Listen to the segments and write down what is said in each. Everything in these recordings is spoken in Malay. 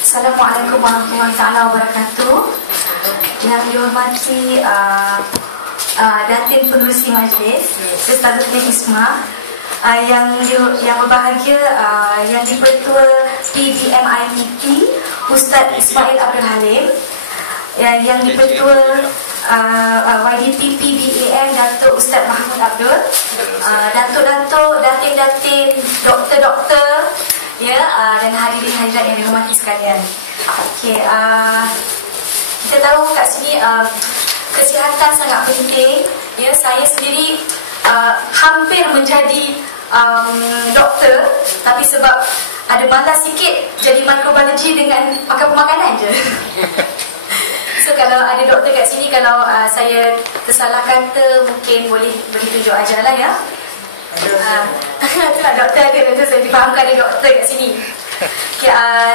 Assalamualaikum warahmatullahi wabarakatuh. Yang dihormati Datin Penerusi Majlis, Ustaz Isma, yang berbahagia yang di-Pertua PBMIPT Ustaz Ismail Abdul Halim, yang di-Pertua YDP PBAM Datuk Ustaz Mahmud Abdul, Datuk-datuk, datin-datin, doktor-doktor, dan hadirin hadirat yang dihormati sekalian. Okey, kita tahu kat sini kesihatan sangat penting. Saya sendiri hampir menjadi doktor, tapi sebab ada malas sikit jadi microbiology dengan makan pemakanan je. So kalau ada doktor kat sini, kalau saya tersalah kata, mungkin boleh beri tunjuk ajar lah ya. Itulah doktor ada, saya difahamkan ada doktor kat sini. Okay,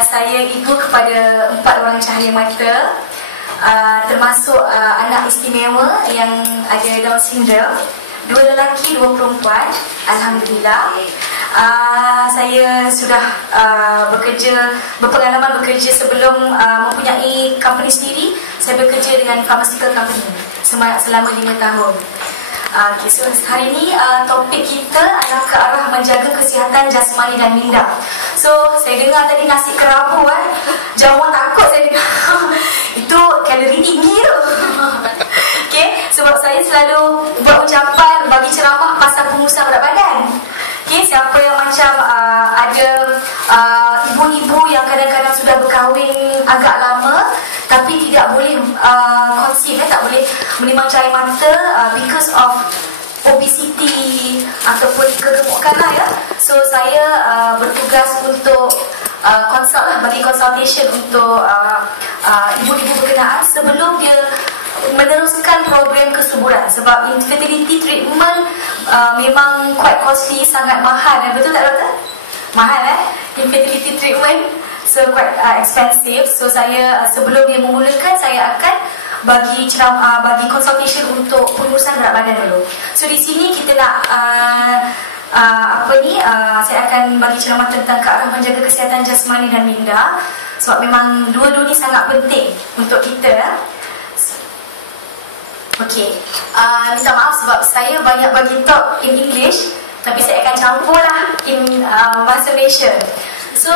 saya ibu kepada 4 orang cahaya mata, termasuk anak istimewa yang ada Down syndrome, 2 lelaki, 2 perempuan. Alhamdulillah. Saya sudah berpengalaman bekerja sebelum mempunyai company sendiri. Saya bekerja dengan pharmaceutical company selama 5 tahun. Okay, so hari ini topik kita adalah ke arah menjaga kesihatan jasmani dan minda. So saya dengar tadi nasi kerabu, jamuan takut saya dengar. Itu kalori tinggi tu. Okay, sebab saya selalu buat ucapan bagi ceramah pasal pengurusan berat badan. Okay, siapa yang macam ada ibu-ibu yang kadang-kadang sudah berkahwin agak lama tapi tidak boleh conceive, tak boleh menimang cahaya mata because of obesity ataupun kegemukan lah ya. So saya bertugas untuk consult lah, bagi consultation untuk ibu-ibu berkenaan sebelum dia meneruskan program kesuburan. Sebab infertility treatment memang quite costly, sangat mahal. Betul tak doktor? Mahal infertility treatment. So quite expensive. So saya sebelum dia memulakan, saya akan bagi consultation untuk pengurusan berat badan dulu. So di sini kita nak saya akan bagi ceramah tentang ke arah menjaga kesihatan jasmani dan minda. Sebab memang dua-dua ni sangat penting untuk kita. Okey, minta maaf sebab saya banyak bagi talk in English, tapi saya akan campur lah in bahasa Malaysia. So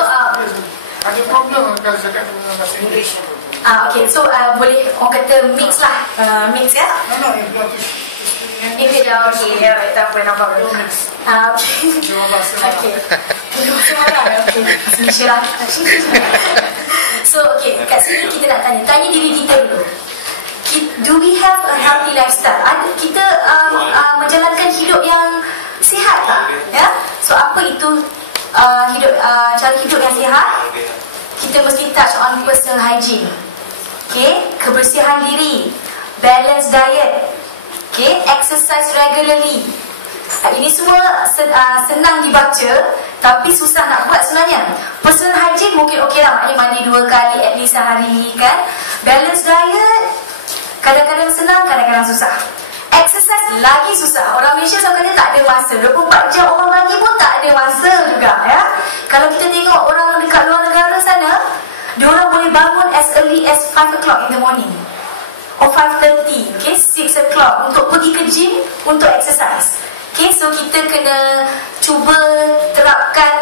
ada problem kalau cakap dengan bahasa Inggeris. Okay, so boleh orang kata mix lah, mix ya? No, English dah okey, tak apa, no problem. Okay. Dua bahasa. Okay. Okay. Malaysia lah. So okay, kat sini kita nak tanya diri kita dulu. Do we have a healthy lifestyle? Kita menjalankan hidup yang sihat tak? Ya? So apa itu cara hidup yang sihat? Kita mesti touch on personal hygiene. Okay, kebersihan diri, balanced diet, okay, exercise regularly. Ini semua senang dibaca, tapi susah nak buat sebenarnya. Personal hygiene mungkin okey lah, maknanya mandi 2 kali at least sehari kan. Balanced diet kadang-kadang senang, kadang-kadang susah. Exercise lagi susah. Orang Malaysia selalu kata tak ada masa. 24 jam orang bagi pun tak ada masa juga ya. Kalau kita tengok orang dekat luar negara sana, diorang boleh bangun as early as 5 o'clock in the morning or 5:30, okay, 6 o'clock untuk pergi ke gym untuk exercise. Okay, so kita kena cuba terapkan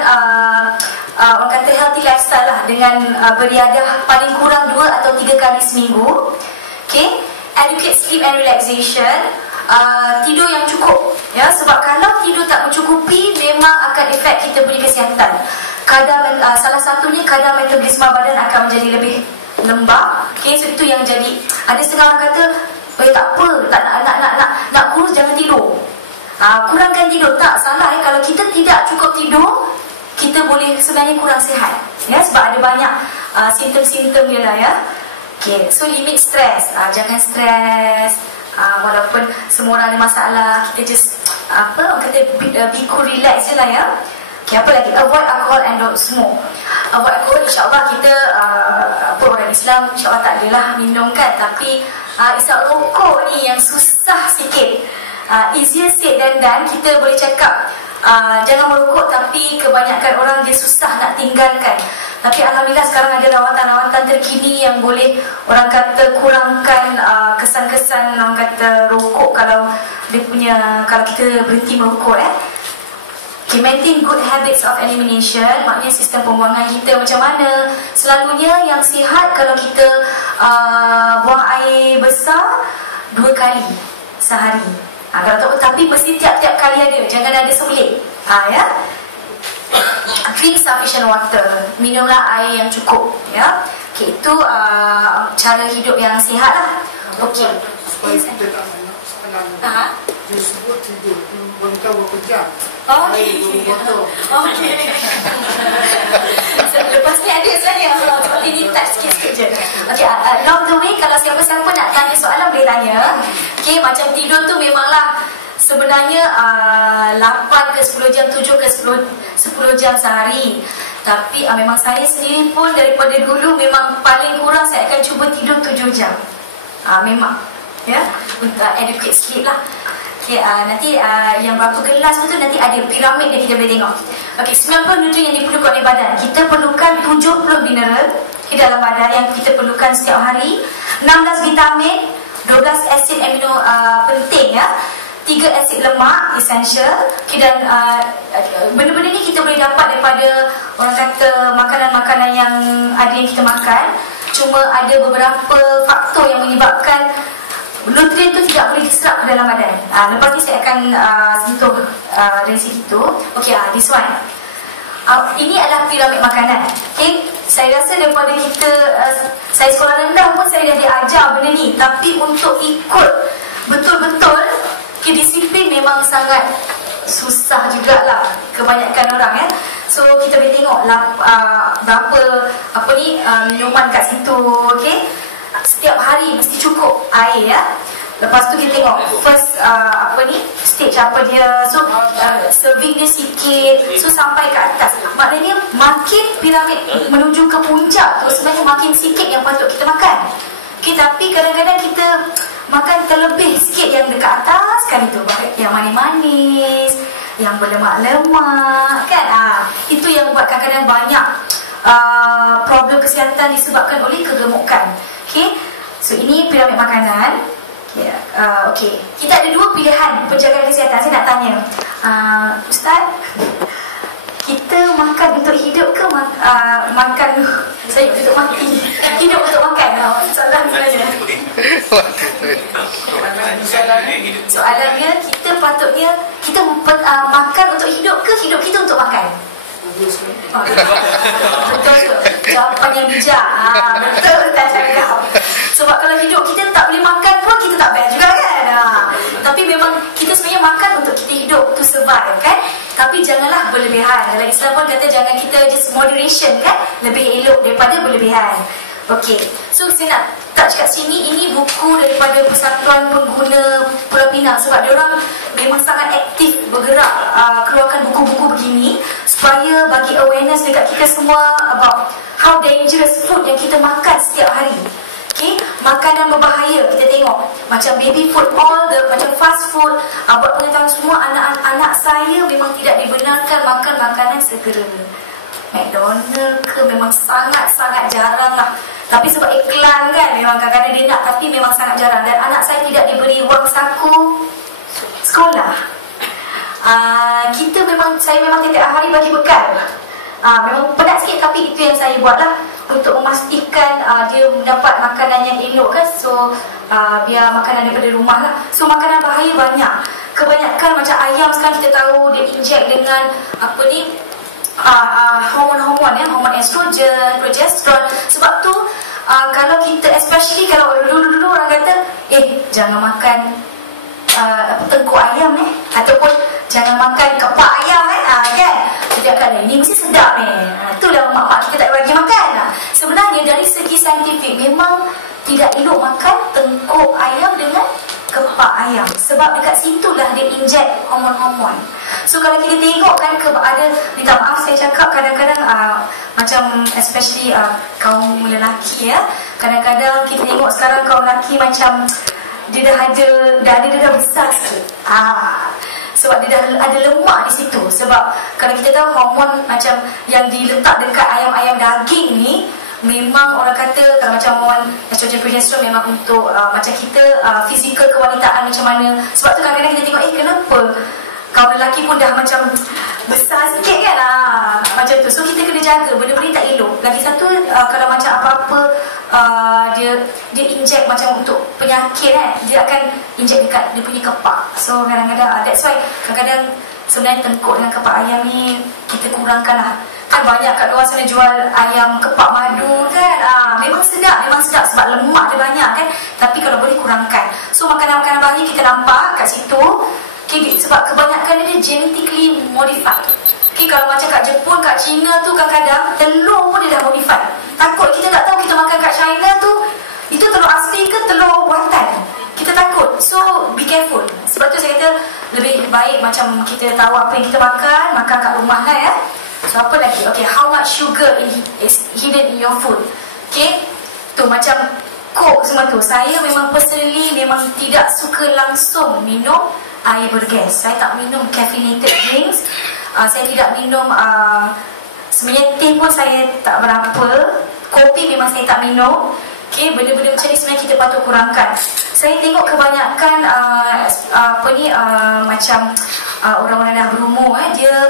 orang kata healthy lifestyle lah, dengan beriadah paling kurang 2 atau 3 kali seminggu. Okay, adequate sleep and relaxation, tidur yang cukup ya, sebab kalau tidur tak mencukupi memang akan efek kita punya kesihatan. Salah satunya kadar metabolisme badan akan menjadi lebih lembab. Okay, so itu yang jadi, ada setengah orang kata tak apa, tak nak kurus jangan tidur, kurangkan tidur. Tak salah kalau kita tidak cukup tidur, kita boleh sebenarnya kurang sihat ya, sebab ada banyak simptom-simptom dia lah ya. Okay, so limit stres, jangan stres. Walaupun semua orang ada masalah, kita just orang kata be cool, relax je lah ya. Okay, apa lagi? Avoid alcohol and don't smoke. Avoid alcohol, insyaAllah kita orang Islam insyaAllah tak adalah minum kan, tapi isap rokok ni yang susah sikit. Easier said than done. Kita boleh cakap jangan merokok, tapi kebanyakan orang dia susah nak tinggalkan. Tapi alhamdulillah sekarang ada rawatan-rawatan terkini yang boleh orang kata kurangkan kesan-kesan orang kata rokok kalau dia punya, kalau kita berhenti merokok. Okay, maintain good habits of elimination, maknanya sistem pembuangan kita macam mana. Selalunya yang sihat kalau kita buang air besar 2 kali sehari. Kalau tak, tapi mesti tiap-tiap kali ada, jangan ada sebelit. Ya. Drink sufficient water, minumlah air yang cukup. Ya. Okay, itu cara hidup yang sihat lah. Okay. Kita tak nak soalan. Dia sebut tidur, wanita bekerja. Okey. Lepas ni ada saya seperti ni touch sikit je. Okey, along the way kalau siapa-siapa nak tanya soalan boleh tanya. Okey, macam tidur tu memanglah sebenarnya 8 ke 10 jam, 7 ke 10 jam sehari. Tapi memang saya sendiri pun daripada dulu memang paling kurang saya akan cuba tidur 7 jam. Memang ya, untuk adequate sleep lah. Okay, nanti yang berapa gelas tu nanti ada piramid yang kita boleh tengok. Okay, 90 nutrien yang diperlukan oleh badan. Kita perlukan 70 mineral di dalam badan yang kita perlukan setiap hari, 16 vitamin, 12 asid amino penting ya, 3 asid lemak essential. Okay, dan benda-benda ni kita boleh dapat daripada orang kata makanan-makanan yang ada yang kita makan. Cuma ada beberapa faktor yang menyebabkan nutrien itu tidak boleh diserap ke dalam badan. Lepas ni saya akan sentuh dari situ. Okey, this one. Ini adalah piramid makanan. Okay, saya rasa daripada kita saya sekolah rendah pun saya dah diajar benda ni. Tapi untuk ikut betul-betul disiplin memang sangat susah jugalah kebanyakan orang ya. So kita boleh tengok berapa minuman kat situ. Okey, setiap hari mesti cukup air ya. Lepas tu kita tengok first stage apa dia. So serving dia sikit, so sampai ke atas. Maknanya makin piramid menuju ke puncak tu sebenarnya makin sikit yang patut kita makan. Okay, tapi kadang-kadang kita makan terlebih sikit yang dekat atas kan, itu yang manis-manis, yang berlemak-lemak kan. Itu yang buat kadang-kadang banyak problem kesihatan disebabkan oleh kegemukan. Okay, so ini piramid makanan. Okay, kita ada 2 pilihan penjagaan kesihatan. Saya nak tanya Ustaz, kita makan untuk hidup ke makan saya untuk mati? Hidup untuk makan? Soalan sebenarnya. Soalannya kita patutnya kita makan untuk hidup ke hidup kita untuk makan? Betul. Jawapan yang bijak. Betul tak cakap. Sebab kalau hidup kita tak boleh makan pun kita tak best juga kan. Tapi memang kita sebenarnya makan untuk kita hidup, to survive kan. Tapi janganlah berlebihan. Dalam Islam pun kata jangan kita just moderation kan. Lebih elok daripada berlebihan. Okey, so saya nak touch kat sini. Ini buku daripada Persatuan Pengguna Pulau Pinang. Sebab diorang memang sangat aktif bergerak keluarkan buku-buku begini supaya bagi awareness dekat kita semua about how dangerous food yang kita makan setiap hari. Okay, makanan berbahaya kita tengok macam baby food, all the macam fast food. Buat pengetahuan semua, anak-anak saya memang tidak dibenarkan makan makanan segera. McDonald ke memang sangat-sangat jarang lah. Tapi sebab iklan kan, memang kadang-kadang dia nak, tapi memang sangat jarang. Dan anak saya tidak diberi wang saku sekolah. Saya memang tiap hari bagi bekal. Memang penat sikit, tapi itu yang saya buat lah untuk memastikan dia mendapat makanan yang elok kan. So biar makanan daripada rumah lah. So makanan bahaya banyak. Kebanyakan macam ayam sekarang kita tahu dia inject dengan hormon-hormon ya, hormon estrogen, progesterone. Sebab tu kalau kita, especially kalau dulu-dulu orang kata jangan makan tengkuk ayam ataupun jangan makan kepak ayam kan. Setiap kali ini mesti sedap itulah mak-mak kita tak bagi makan. Sebenarnya dari segi saintifik memang tidak elok makan tengkuk ayam dengan kepak ayam. Sebab dekat situlah dia inject hormon-hormon. So kalau kita tengok kan ada, minta maaf saya cakap kadang-kadang macam especially kaum lelaki ya. Kadang-kadang kita tengok sekarang kaum lelaki macam dia dah ada besar sikit. sebab dia dah ada lemak di situ. Sebab kalau kita tahu hormon macam yang diletak dekat ayam-ayam daging ni, memang orang kata kalau macam hormon estrogen progesterone memang untuk macam kita fizikal kewanitaan macam mana. Sebab tu kadang-kadang kita tengok kenapa kaum lelaki pun dah macam besar sikit kan, macam tu. So kita kena jaga benda-benda tak elok. Lagi satu kalau macam apa-apa dia inject macam untuk penyakit kan, dia akan inject dekat dia punya kepak. So kadang-kadang that's why kadang-kadang sebenarnya tengkuk dengan kepak ayam ni kita kurangkan lah. Kan banyak kat luar sana jual ayam kepak madu kan, memang sedap sebab lemak dia banyak kan. Tapi kalau boleh kurangkan. So makanan-makanan bahagia kita nampak kat situ, okay, sebab kebanyakan dia genetically modified. Okay, kalau macam kat Jepun, kat China tu kadang-kadang telur pun dia dah modified. Takut kita tak tahu kita makan kat China tu itu telur asli ke telur buatan. Kita takut. So be careful. Sebab tu saya kata lebih baik macam kita tahu apa yang kita makan kat rumah lah ya. So apa lagi? Okay, how much sugar is hidden in your food? Okay, tu macam Coke semua tu. Saya memang personally memang tidak suka langsung minum air bergas. Saya tak minum caffeinated drinks. Saya tidak minum sebenarnya teh pun saya tak berapa. Kopi memang saya tak minum. Okay, benda-benda macam ni sebenarnya kita patut kurangkan. Saya tengok kebanyakan macam orang-orang dah berumur dia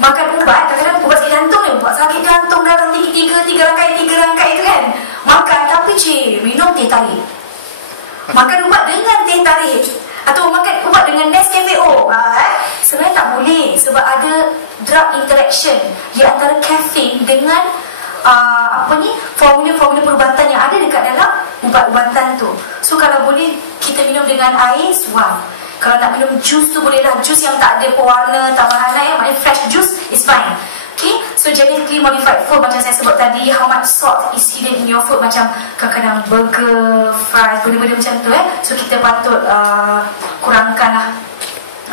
makan ubat, kadang-kadang ubat sakit jantung ni, ubat sakit jantung darah tinggi 3 rangkai tu kan, makan tapi minum teh tarik. Makan ubat dengan teh tarik atau makan ubat dengan Nescafe sebenarnya tak boleh, sebab ada drug interaction di antara caffeine dengan formula-formula perubatan yang ada dekat dalam ubat-ubatan tu. So kalau boleh kita minum dengan air suam. Kalau nak minum jus tu bolehlah, jus yang tak ada pewarna tambahan maknanya fresh juice is fine. Okay, so genetically modified food macam saya sebut tadi, how much salt is hidden in your food, macam kadang-kadang burger, fries, benda-benda macam tu so kita patut kurangkan lah.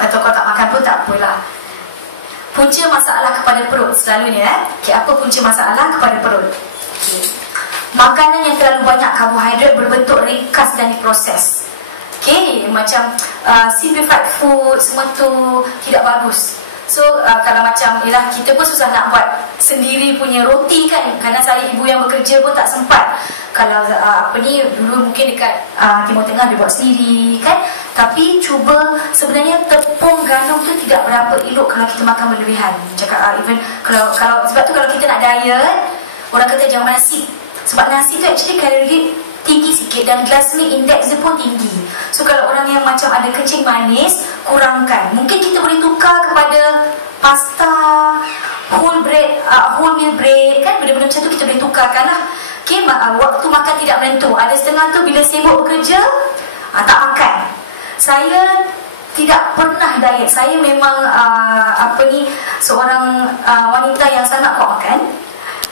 Atau kalau tak makan pun tak apalah. Punca masalah kepada perut selalunya okay, apa punca masalah kepada perut? Okay. Makanan yang terlalu banyak karbohidrat berbentuk ringkas dan diproses. Okay, macam simplified food semua tu tidak bagus. So kalau macam kita pun susah nak buat sendiri punya roti kan. Kadang saya ibu yang bekerja pun tak sempat. Kalau dulu mungkin dekat Timur Tengah dia buat sendiri kan. Tapi cuba, sebenarnya tepung gandum tu tidak berapa elok kalau kita makan berlebihan. Cakap even kalau sebab tu kalau kita nak diet, orang kata jangan nasi. Sebab nasi tu actually kalori tinggi sikit dan glycemic index dia pun tinggi. So kalau orang yang macam ada kencing manis, kurangkan. Mungkin kita boleh tukar kepada pasta, whole meal bread kan, benda-benda macam tu kita boleh tukarkan lah. Okay, waktu makan tidak menentu. Ada setengah tu bila sibuk bekerja tak makan. Saya tidak pernah diet. Saya memang seorang wanita yang sangat kuat makan.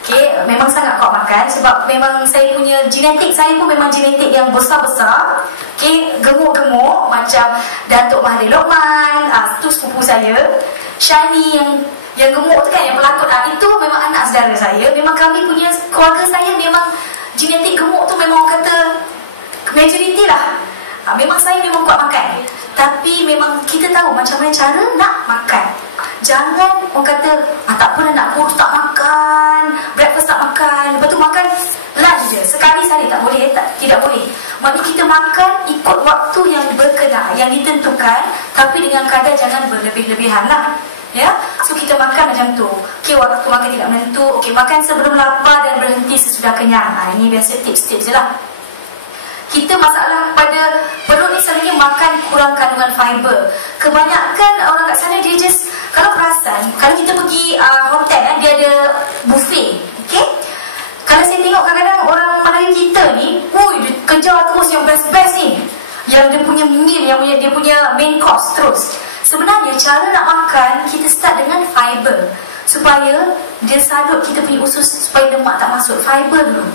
Okay, memang sangat kuat makan sebab memang saya punya genetik, saya pun memang genetik yang besar-besar. Okay, gemuk-gemuk macam Datuk Mahathir Lokman, tu sepupu saya. Shani yang gemuk tu kan, yang pelakon, itu memang anak saudara saya. Memang kami punya keluarga saya memang genetik gemuk tu memang orang kata majoriti lah. Memang saya memang kuat makan. Tapi memang kita tahu macam mana cara nak makan. Jangan orang kata tak apa nak kurus tak makan, breakfast tak makan, lepas tu makan lunch je sekali-sekali, tak boleh, tidak boleh. Maknanya kita makan ikut waktu yang berkenaan, yang ditentukan, tapi dengan kadar jangan berlebih-lebihan lah. Ya, so kita makan macam tu. Okay, waktu makan tidak menentu. Okay, makan sebelum lapar dan berhenti sesudah kenyang. Ini biasa tips-tips je lah. Kita masalah pada perut ni selalunya makan kurang kandungan fiber. Kebanyakan orang kat sana dia just, kalau perasan, kalau kita pergi hotel dia ada buffet. Okay, kalau saya tengok kadang-kadang orang Melayu kita ni, dia kejar terus yang best-best ni, yang dia punya meal, yang dia punya main course terus. Sebenarnya cara nak makan, kita start dengan fiber supaya dia salut kita punya usus, supaya lemak tak masuk. Fiber dulu.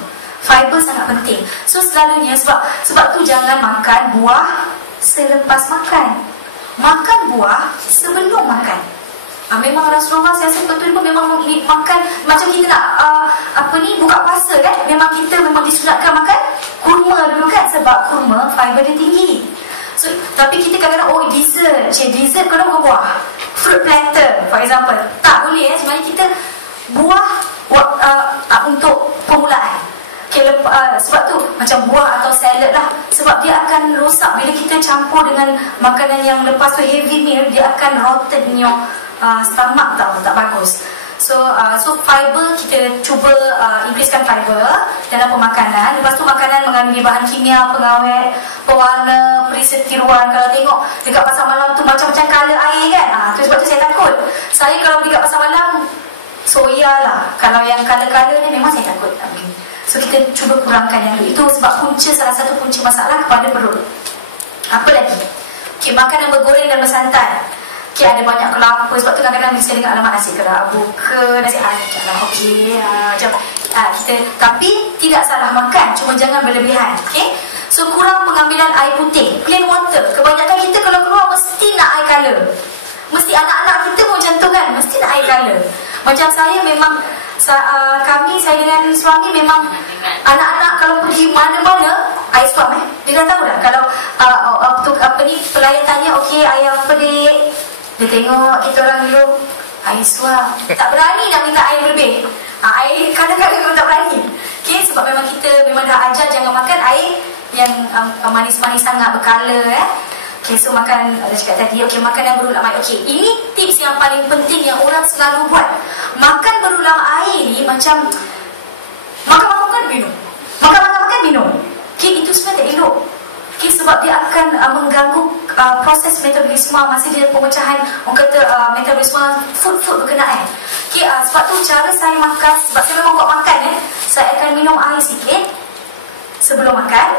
Fiber sangat penting. So selalunya sebab tu jangan makan buah selepas makan. Makan buah sebelum makan. Memang Rasulullah saya betul pun memang makan macam kita nak buka puasa kan. Memang kita memang disunatkan makan kurma dulu kan, sebab kurma fiber dia tinggi. So, tapi kita kadang-kadang dessert kena buah. Fruit platter for example. Tak boleh sebenarnya kita buah untuk permulaan. Okay, sebab tu macam buah atau salad lah, sebab dia akan rosak bila kita campur dengan makanan yang lepas tu heavy meal, dia akan rotten your stomach tau, tak bagus. So fiber kita cuba increasekan fiber dalam pemakanan. Lepas tu makanan mengandungi bahan kimia, pengawet, pewarna, perisa tiruan. Kalau tengok dekat pasar malam tu macam-macam color air kan, tu sebab tu saya takut. Saya kalau dekat pasar malam soya lah, kalau yang color-color ni memang saya takut. So kita cuba kurangkan yang itu, sebab salah satu punca masalah kepada perut. Apa lagi? Okay, makanan bergoreng dan bersantan. Okay, ada banyak kelapa. Sebab tu kadang-kadang bisa dengar alamat nasi kerabu ke nasi ayam. Okay, macam kita, tapi tidak salah makan, cuma jangan berlebihan. Okay, so kurang pengambilan air putih, plain water. Kebanyakan kita kalau keluar mesti nak air color. Mesti anak-anak kita pun macam tu kan, mesti nak air color. Macam saya memang saya dengan suami memang anak-anak kalau pergi mana-mana air suam dia dah tahu dah. Kalau pelayan tanya okey air apa dik, dia tengok kita orang dulu air suam, tak berani nak minta air lebih. Air kadang-kadang memang tak berani. Okey, sebab kita memang dah ajar jangan makan air yang manis-manis sangat berkala Okay, so makan, ada cakap tadi, okay, makan yang berulang air. Okay, ini tips yang paling penting yang orang selalu buat. Makan berulang air ni macam makan minum. Makan minum. Okay, itu sebenarnya tak elok. Okay, sebab dia akan mengganggu proses metabolisme masa dia pemecahan, orang kata metabolisme food berkenaan. Okay, sebab tu cara saya makan, sebab saya memang buat makan saya akan minum air sikit sebelum makan.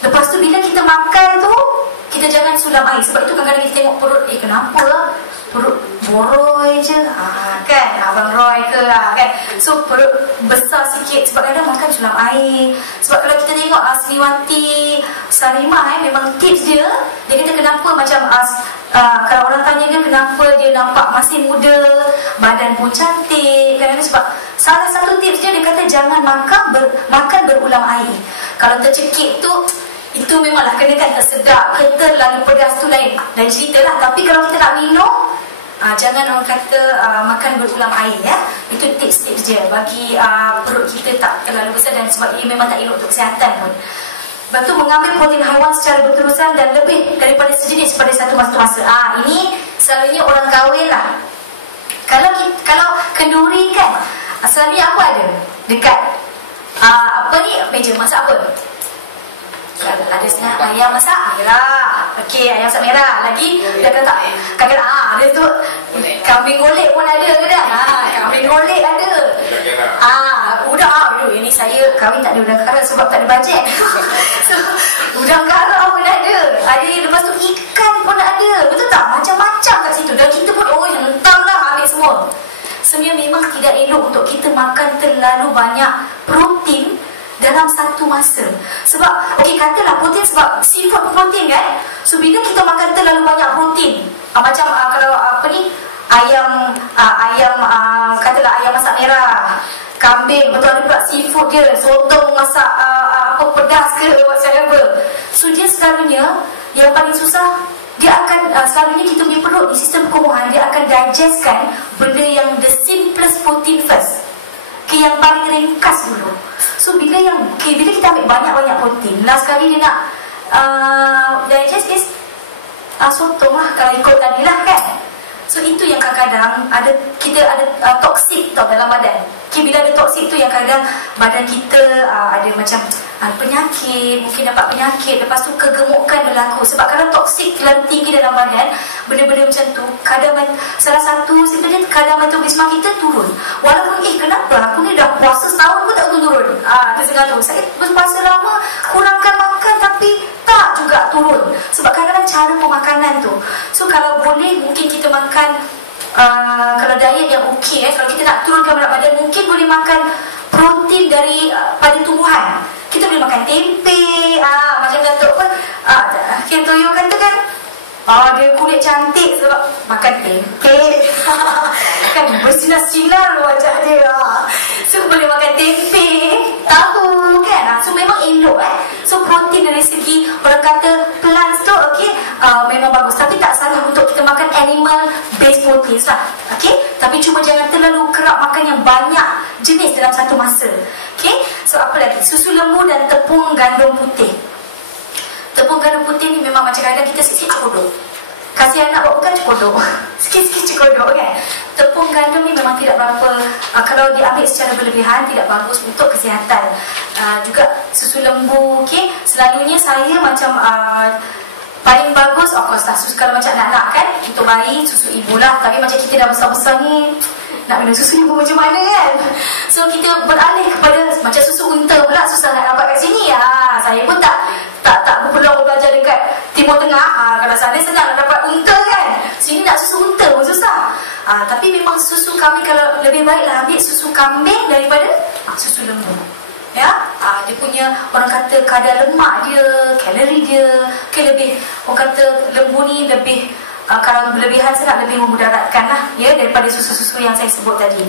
Lepas tu bila kita makan tu, kita jangan sulam air. Sebab itu kadang-kadang kita tengok perut, kenapa perut boroi je, kan, Abang Roy ke kan. So perut besar sikit sebab kadang makan sulam air. Sebab kalau kita tengok Sriwati Salimah memang tips dia kata kenapa macam kalau orang tanya dia kenapa dia nampak masih muda, badan pun cantik, kadang-kadang sebab salah satu tips dia kata jangan makan berulang air. Kalau tercekik tu, itu memanglah kena kan tersedap ke terlalu pedas tu lain cerita lah. Tapi kalau kita nak minum, jangan orang kata makan berulang air Itu tips-tips dia bagi perut kita tak terlalu besar, dan sebab ia memang tak elok untuk kesihatan pun. Lepas tu mengambil protein haiwan secara berterusan dan lebih daripada sejenis pada satu masa. Ini selalunya orang kahwin lah. Kalau kenduri kan, selalunya apa ada dekat meja masak apa? Ada setengah ayam masak merah. Okey, ayam masak merah. Lagi dia kata kadang-kadang ada tu kambing golek pun ada kadang. Kambing golek ada. Udang. Ini saya kahwin tak ada udang kara sebab tak ada bajet. So, udang kara pun ada. Lepas tu ikan pun ada. Betul tak? Macam-macam kat situ. Dan kita pun entahlah ambil semua. Sebenarnya memang tidak elok untuk kita makan terlalu banyak protein dalam satu masa. Sebab katalah protein, sebab seafood protein kan. So bila kita makan terlalu banyak protein, macam kalau ayam katalah ayam masak merah, kambing, betul ada pula seafood dia, sotong masak pedas ke whatever. So dia selalunya yang paling susah, dia akan selalunya kita punya perut di sistem perkumuhan, dia akan digestkan benda yang the simplest protein first, yang paling ringkas dulu. So bila kita ambil banyak-banyak protein, last sekali dia nak digest is sotong lah kalau ikut tadi lah kan. So itu yang kadang-kadang kita ada toksik tau dalam badan. Bila ada toksik tu yang kadang badan kita ada macam penyakit, mungkin dapat penyakit, lepas tu kegemukan berlaku. Sebab kadang toksik terlalu tinggi dalam badan, benda-benda macam tu kadang salah satu sebenarnya kadang metabolisme kita turun. Walaupun kenapa aku ni dah puasa setahun pun tak turun. Tersengat tu saya berpuasa lama, kurangkan makan tapi tak juga turun. Sebab kadang-kadang cara pemakanan tu. So kalau boleh mungkin kita makan kalau diet yang okey, kalau kita nak turunkan berat badan, mungkin boleh makan protein pada tumbuhan. Kita boleh makan tempe, macam Datuk pun Toyo kata kan, dia kulit cantik sebab makan tempe. Kan bersinar-sinar wajah dia. So boleh makan tempe, tahu kan. So memang elok So So protein dari segi orang kata plants tu memang bagus, tapi tak salah untuk kita makan animal based proteins lah. Tapi cuma jangan terlalu kerap makan yang banyak jenis dalam satu masa. So apa lagi? Susu lembu dan tepung gandum putih. Tepung gandum putih ni memang macam kadang kita sikit-sikit cekodok. Kasih anak buat bukan cekodok. Sikit-sikit cekodok kan. Tepung gandum ni memang tidak berapa, kalau diambil secara berlebihan tidak bagus untuk kesihatan. Juga susu lembu, selalunya saya macam paling bagus of course lah susu, kalau macam anak-anak kan, untuk bayi susu ibu lah. Tapi macam kita dah besar-besar ni, nak minum susu ibu macam mana kan. So kita beralih kepada macam susu unta pula, susah nak dapat kat sini. Saya pun tak berpeluang belajar dekat Timur Tengah. Kalau sana senang nak dapat unta kan, sini nak susu unta pun susah. Tapi memang susu kambing, kalau lebih baiklah ambil susu kambing daripada susu lembu. Dia punya orang kata kadar lemak dia, kalori dia lebih, orang kata lembu ni lebih kalau berlebihan sangat lebih memudaratkan lah daripada susu-susu yang saya sebut tadi.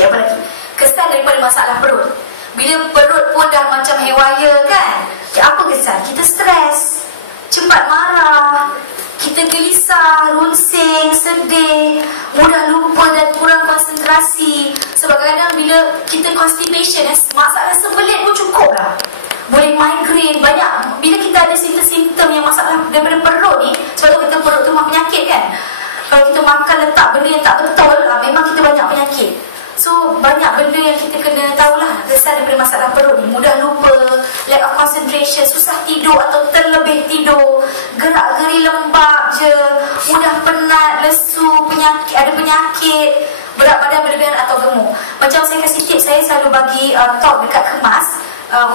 Apa lagi? Kesan daripada masalah perut. Bila perut pun dah macam hewaya kan, apa kesan? Kita stres, cepat marah, kita gelisah, runsing, sedih, mudah lupa dan kurang konsentrasi. Sebab kadang-kadang bila kita constipation, masalah sembelit pun cukup lah. Boleh migraine, banyak. Bila kita ada simptom-simptom yang masalah daripada perut ni, sebab tu kita perut tu memang penyakit kan. Kalau kita makan letak benda yang tak betul, memang kita banyak penyakit. So banyak benda yang kita kena tahulah kesan daripada masalah perut ni. Mudah lupa, lack of concentration, susah tidur atau terlebih tidur, gerak-geri lembab je, mudah penat, lesu, ada penyakit, berat badan berlebihan atau gemuk. Macam saya kasih tips, saya selalu bagi talk dekat kemas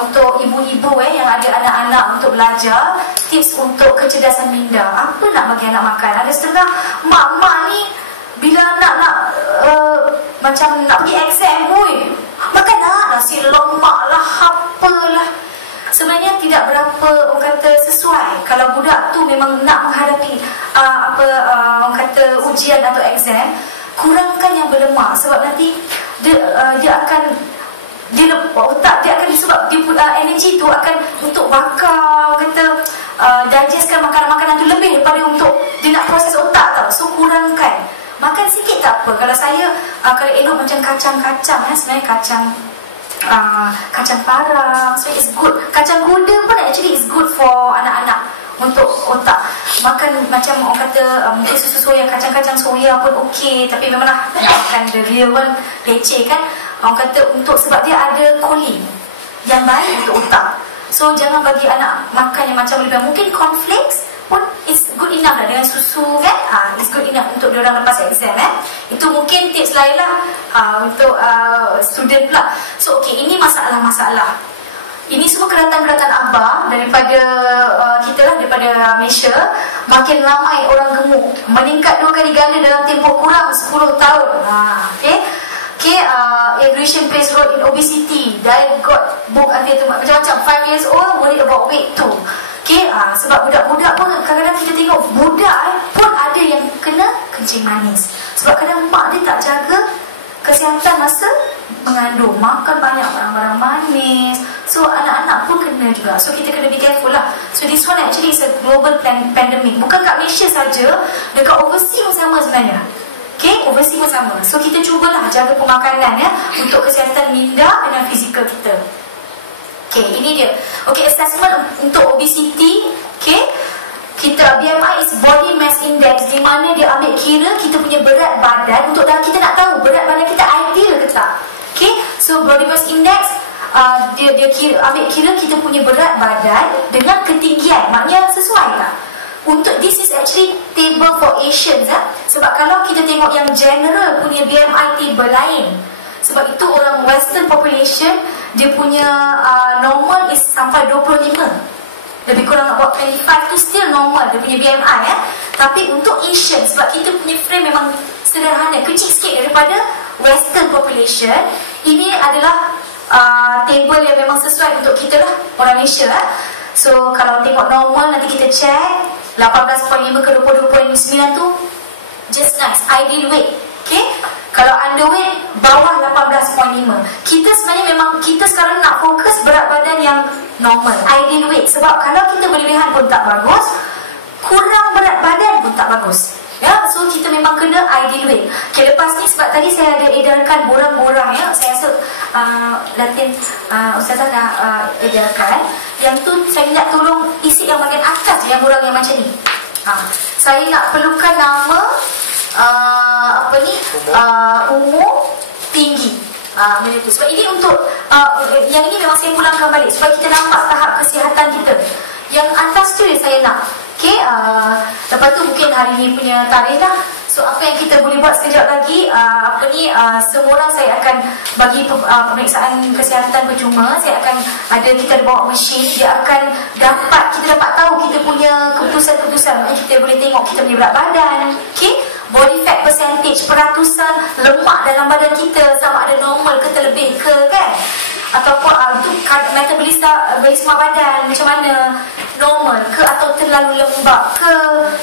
untuk ibu-ibu yang ada anak-anak untuk belajar tips untuk kecerdasan minda. Apa nak bagi anak makan? Ada setengah mak-mak ni bila anak nak macam nak pergi exam, makan nasi lemak lah, apalah. Sebenarnya tidak berapa orang kata sesuai. Kalau budak tu memang nak menghadapi orang kata ujian atau exam, kurangkan yang berlemak. Sebab nanti dia akan otak dia akan, sebab dia energi tu akan untuk bakar, orang kata digestkan makanan-makanan tu lebih daripada untuk dia nak proses otak tau. So kurangkan. Makan sikit tak apa. Kalau saya kalau elok macam kacang-kacang sebenarnya kacang parang, so it's good. Kacang kuda pun actually is good for anak-anak untuk otak. Makan macam orang kata mungkin susu soya, kacang-kacang soya pun okey. Tapi memanglah makan the real one leceh kan. Orang kata untuk, sebab dia ada kolin yang baik untuk otak. So jangan bagi anak makan yang macam lebih. Mungkin cornflakes pun is good enough lah dengan susu kan. It's good enough untuk diorang lepas exam Itu mungkin tips lain lah untuk student pula. So ini masalah-masalah. Ini semua keratan-keratan abah daripada kita lah, daripada Malaysia. Makin ramai orang gemuk, meningkat 2 kali ganda dalam tempoh kurang 10 tahun. Evolution plays role in obesity. Diet got book macam-macam. 5 years old worried about weight too. Sebab budak-budak pun kadang-kadang kita tengok budak pun ada yang kena kencing manis. Sebab kadang mak dia tak jaga kesihatan masa mengandung, makan banyak barang-barang manis. So anak-anak pun kena juga. So kita kena be careful lah. So this one actually is a global pandemic. Bukan kat Malaysia saja, dekat overseas pun sama sebenarnya. Overseas pun sama. So kita cubalah jaga pemakanan untuk kesihatan minda dan fizikal kita. Ini dia. Assessment untuk obesity. Kita BMI is body mass index, di mana dia ambil kira kita punya berat badan. Untuk kita nak tahu berat badan kita ideal ke tak. So body mass index dia ambil kira kita punya berat badan dengan ketinggian. Maknanya sesuai tak? Untuk this is actually table for Asians Sebab kalau kita tengok yang general punya BMI table lain. Sebab itu orang western population, dia punya normal is sampai 25. Lebih kurang nak buat 25 tu still normal dia punya BMI Tapi untuk Asian, sebab kita punya frame memang sederhana, kecil sikit daripada western population, ini adalah table yang memang sesuai untuk kita lah, orang Malaysia So kalau tengok normal, nanti kita check 18.5 ke 22.9 tu just nice, ideal weight. Kalau underweight bawah 18.5. Kita sebenarnya memang kita sekarang nak fokus berat badan yang normal, ideal weight. Sebab kalau kita berlebihan pun tak bagus, kurang berat badan pun tak bagus. Ya, so kita memang kena ideal weight. Okay, lepas ni sebab tadi saya ada edarkan borang-borang ya. Saya rasa latihan Ustazah nak edarkan. Yang tu saya nak tolong isi yang bahagian atas, yang borang yang macam ni. Saya nak perlukan nama umur, tinggi. Macam tu. Sebab ini untuk yang ini memang saya pulangkan balik supaya kita nampak tahap kesihatan kita. Yang atas tu yang saya nak. Okay, lepas tu mungkin hari ni punya tarikh lah. So apa yang kita boleh buat sekejap lagi, semua orang saya akan bagi pemeriksaan kesihatan percuma. Saya akan kita ada bawa mesin. Dia akan kita dapat tahu kita punya keputusan-keputusan. Kita boleh tengok kita punya berat badan, okay? Body fat percentage, peratusan lemak dalam badan kita, sama ada normal ke terlebih ke, kan? Ataupun metabolisme badan macam mana, normal ke atau terlalu lembab ke,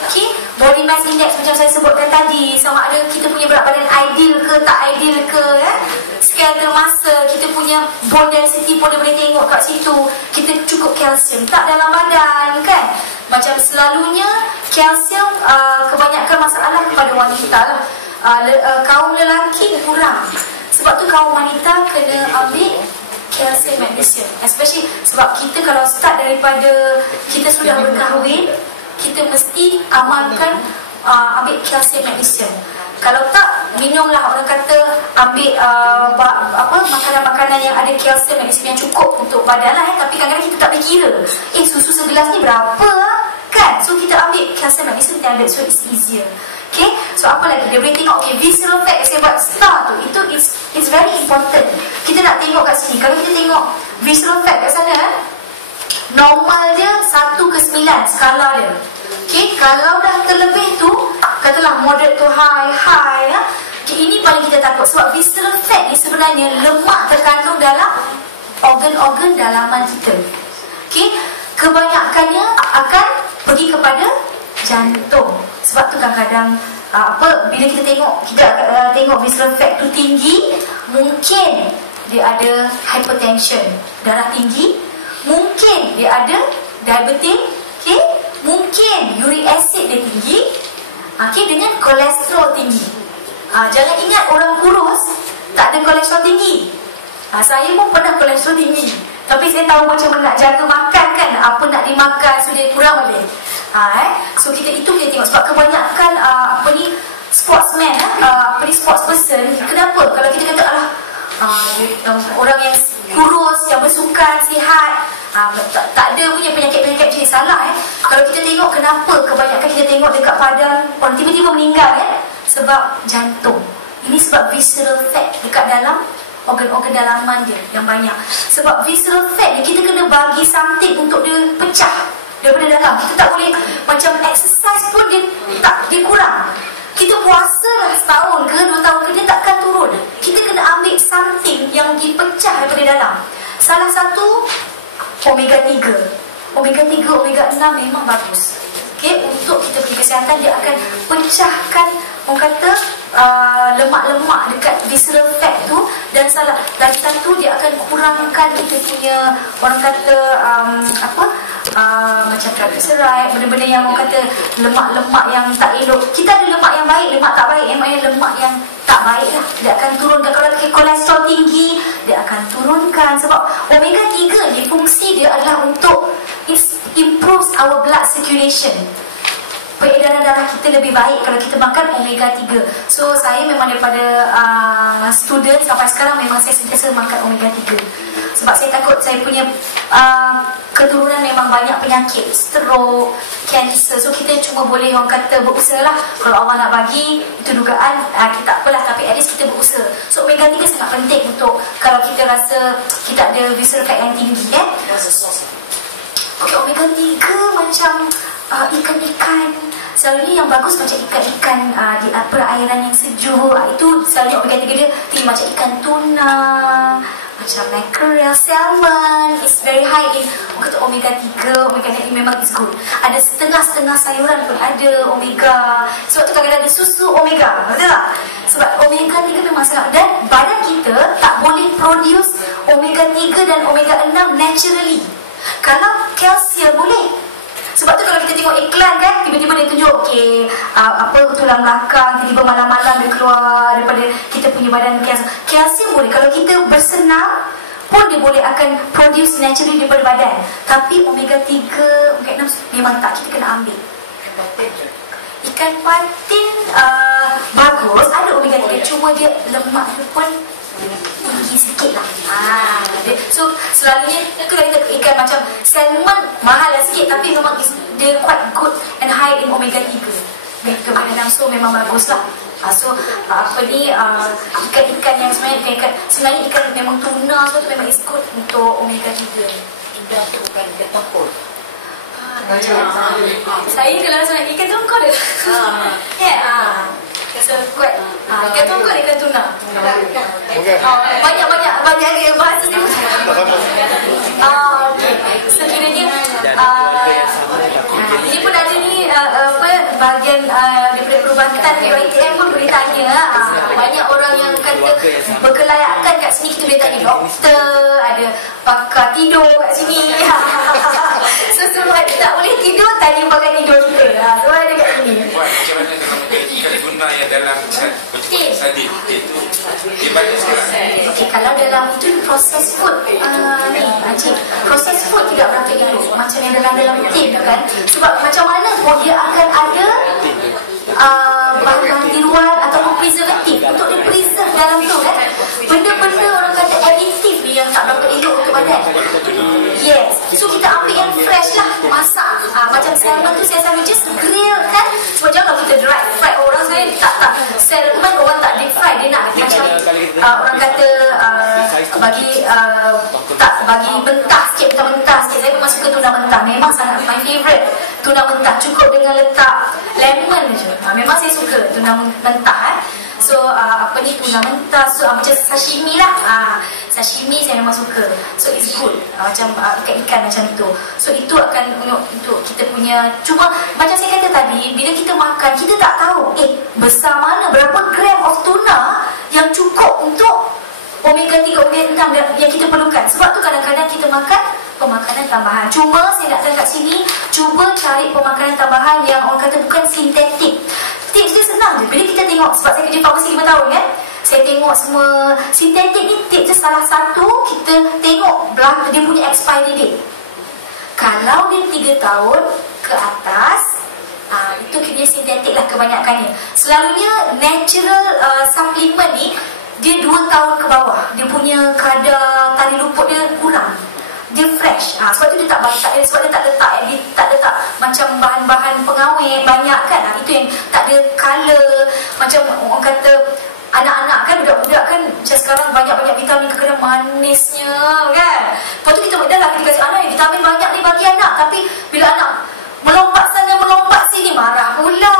okay? Body mass index macam saya sebutkan tadi, sama ada kita punya berat badan ideal ke tak ideal ke, ya? Skeletal muscle, kita punya bone density pun dia boleh tengok kat situ. Kita cukup kalsium tak dalam badan, kan? Macam selalunya kalsium kebanyakan masalah kepada wanita lah. Kaum lelaki kurang. Sebab tu kaum wanita kena ambil kalsium magnesium, especially sebab kita kalau start daripada kita sudah berkahwin, kita mesti amalkan ambil kalsium magnesium. Kalau tak, minumlah, orang kata ambil makanan-makanan yang ada kalsium magnesium yang cukup untuk badan lah, tapi kadang-kadang kita tak berkira susu segelas ni berapa kan. So kita ambil kalsium magnesium, kita ambil, so it's easier. Okay, so apa lagi? Dia boleh tengok, okay, visceral fat saya buat star tu, itu it's very important. Kita nak tengok kat sini. Kalau kita tengok visceral fat kat sana, normal dia 1/9 skala dia. Okay, kalau dah terlebih tu, katalah moderate to high ya. Okay, ini paling kita takut. Sebab visceral fat ni sebenarnya lemak terkandung dalam organ-organ dalaman kita. Okay, kebanyakannya akan pergi kepada jantung. Sebab tu kadang-kadang bila kita tengok visceral fat tu tinggi, mungkin dia ada hypertension, darah tinggi, mungkin dia ada diabetes, okay? Mungkin uric acid dia tinggi, okay, dengan kolesterol tinggi. Jangan ingat orang kurus tak ada kolesterol tinggi. Saya pun pernah kolesterol tinggi, tapi saya tahu macam mana nak jaga makan, kan. Apa nak dimakan, so dia kurang balik. So kita tengok. Sebab kebanyakan sportsman, sports person, kenapa? Kalau kita kata orang yang kurus, yang bersukan, sihat, tak ada punya penyakit-penyakit macam ni, salah. Kalau kita tengok kenapa kebanyakan kita tengok dekat padang orang tiba-tiba meninggal, sebab jantung. Ini sebab visceral fat dekat dalam organ-organ dalaman dia yang banyak. Sebab visceral fat ni kita kena bagi something untuk dia pecah daripada dalam. Kita tak boleh macam exercise pun dia kurang. Kita puasa lah setahun ke 2 tahun ke, dia takkan turun. Kita kena ambil something yang dipecah daripada dalam. Salah satu omega 3. Omega 3, omega 6 memang bagus. Okay, untuk kita punya kesihatan, dia akan pecahkan, orang kata, lemak-lemak dekat visceral fat tu. Dan lagi satu, dia akan kurangkan kita punya, orang kata, macam triglyceride, benda-benda yang orang kata lemak-lemak yang tak elok. Kita ada lemak yang baik, lemak tak baik. Lemak yang tak baik lah, dia akan turunkan. Kalau kolesterol tinggi, dia akan turunkan. Sebab omega 3 ni, fungsi dia adalah untuk improves our blood circulation. Peredaran darah kita lebih baik kalau kita makan omega 3. So saya memang daripada student sampai sekarang memang saya sentiasa makan omega 3. Sebab saya takut saya punya keturunan memang banyak penyakit, stroke, cancer. So kita cuma boleh, orang kata, berusaha lah. Kalau Allah nak bagi, itu dugaan, kita tak apalah, tapi at least kita berusaha. So omega 3 sangat penting untuk kalau kita rasa kita ada visceral fat yang tinggi, Okay, omega 3 macam ikan-ikan. Selalunya yang bagus macam ikan-ikan di perairan yang sejuk. Itu selalunya omega 3 dia tinggi, macam ikan tuna, Macam mackerel, salmon is very high in omega 3, omega 3 memang is good. Ada setengah-setengah sayuran pun ada omega. Sebab tu kadang-kadang ada susu omega, betul tak? Sebab omega 3 memang sangat, dan badan kita tak boleh produce omega 3 dan omega 6 naturally. Kalau kalsium boleh. Sebab tu kalau kita tengok iklan kan, tiba-tiba dia tunjuk apa tulang belakang, tiba-tiba malam-malam dia keluar daripada kita punya badan kalsium. Kalsium boleh, kalau kita bersenam pun dia boleh akan produce naturally daripada badan. Tapi omega 3, omega 6 memang tak, kita kena ambil. Ikan patin bagus, ada omega 3, cuma dia lemak dia pun tinggi sikit lah. So selalunya kalau kita ikan macam salmon mahal lah sikit, tapi memang dia quite good and high in omega 3. Omega 6, so memang bagus lah. So ikan-ikan yang sebenarnya ikan memang tuna, so tu memang is good untuk omega 3. Sudah tu kan dia takut. Saya kalau rasa nak ikan tongkol dia. So kuat. Ikan tongkol, ikan tuna. Banyak dia bahasa dia. Sekiranya ini pun ada ni bahagian daripada perubatan PYTM pun boleh tanya. Banyak orang yang kata berkelayakan kat sini, kita boleh tanya doktor, ada pakar tidur kat sini. So semua tak boleh tidur, tanya pakar tidur kita. Semua ada kat sini. Macam mana kalau ikan tuna yang dalam sardin itu dia banyak sekarang? Okey, kalau dalam itu proses food proses food tidak berapa elok macam yang dalam tin kan. Sebab macam mana pun dia akan ada bahan-bahan tiruan ataupun preservatif untuk dia preserve dalam tu kan. Benda-benda orang kata additif ni yang tak berapa elok untuk badan. Yes, so kita ambil yang fresh lah, masak. Macam salmon tu saya selalu just grill kan. Sebab jangan kita dry fry. Orang saya tak salmon orang tak deep fry, dia nak macam orang kata bagi mentah sikit, mentah sikit. Saya memang suka tuna mentah, memang sangat my favourite. Tuna mentah cukup dengan letak lemon je. Memang saya suka tuna mentah. So tuna mentah, so macam sashimi lah. Sashimi saya memang suka. So it's good. Macam ikan-ikan macam itu. So itu akan untuk kita punya. Cuma macam saya kata tadi, bila kita makan, kita tak tahu besar mana, berapa gram of tuna yang cukup untuk omega 3, omega 6 yang kita perlukan. Sebab tu kadang-kadang kita makan pemakanan tambahan. Cuma saya nak kat sini, cuba cari pemakanan tambahan yang orang kata bukan sintetik. Tips dia senang je. Bila kita tengok, sebab saya kerja farmasi 5 tahun kan, saya tengok semua sintetik ni, tips dia salah satu, kita tengok dia punya expiry date. Kalau dia 3 tahun ke atas, itu dia sintetik lah kebanyakannya. Selalunya natural supplement ni, dia 2 tahun ke bawah, dia punya kadar tali luput dia kurang, dia fresh. Sebab tu dia tak banyak, sebab dia tak letak macam bahan-bahan pengawet banyak kan. Itu yang tak ada color. Macam orang kata anak-anak kan, budak-budak kan macam sekarang banyak-banyak vitamin, kadang manisnya kan. Lepas tu kita kasih anak vitamin banyak ni bagi anak, tapi bila anak melompat sana melompat sini, marah pula.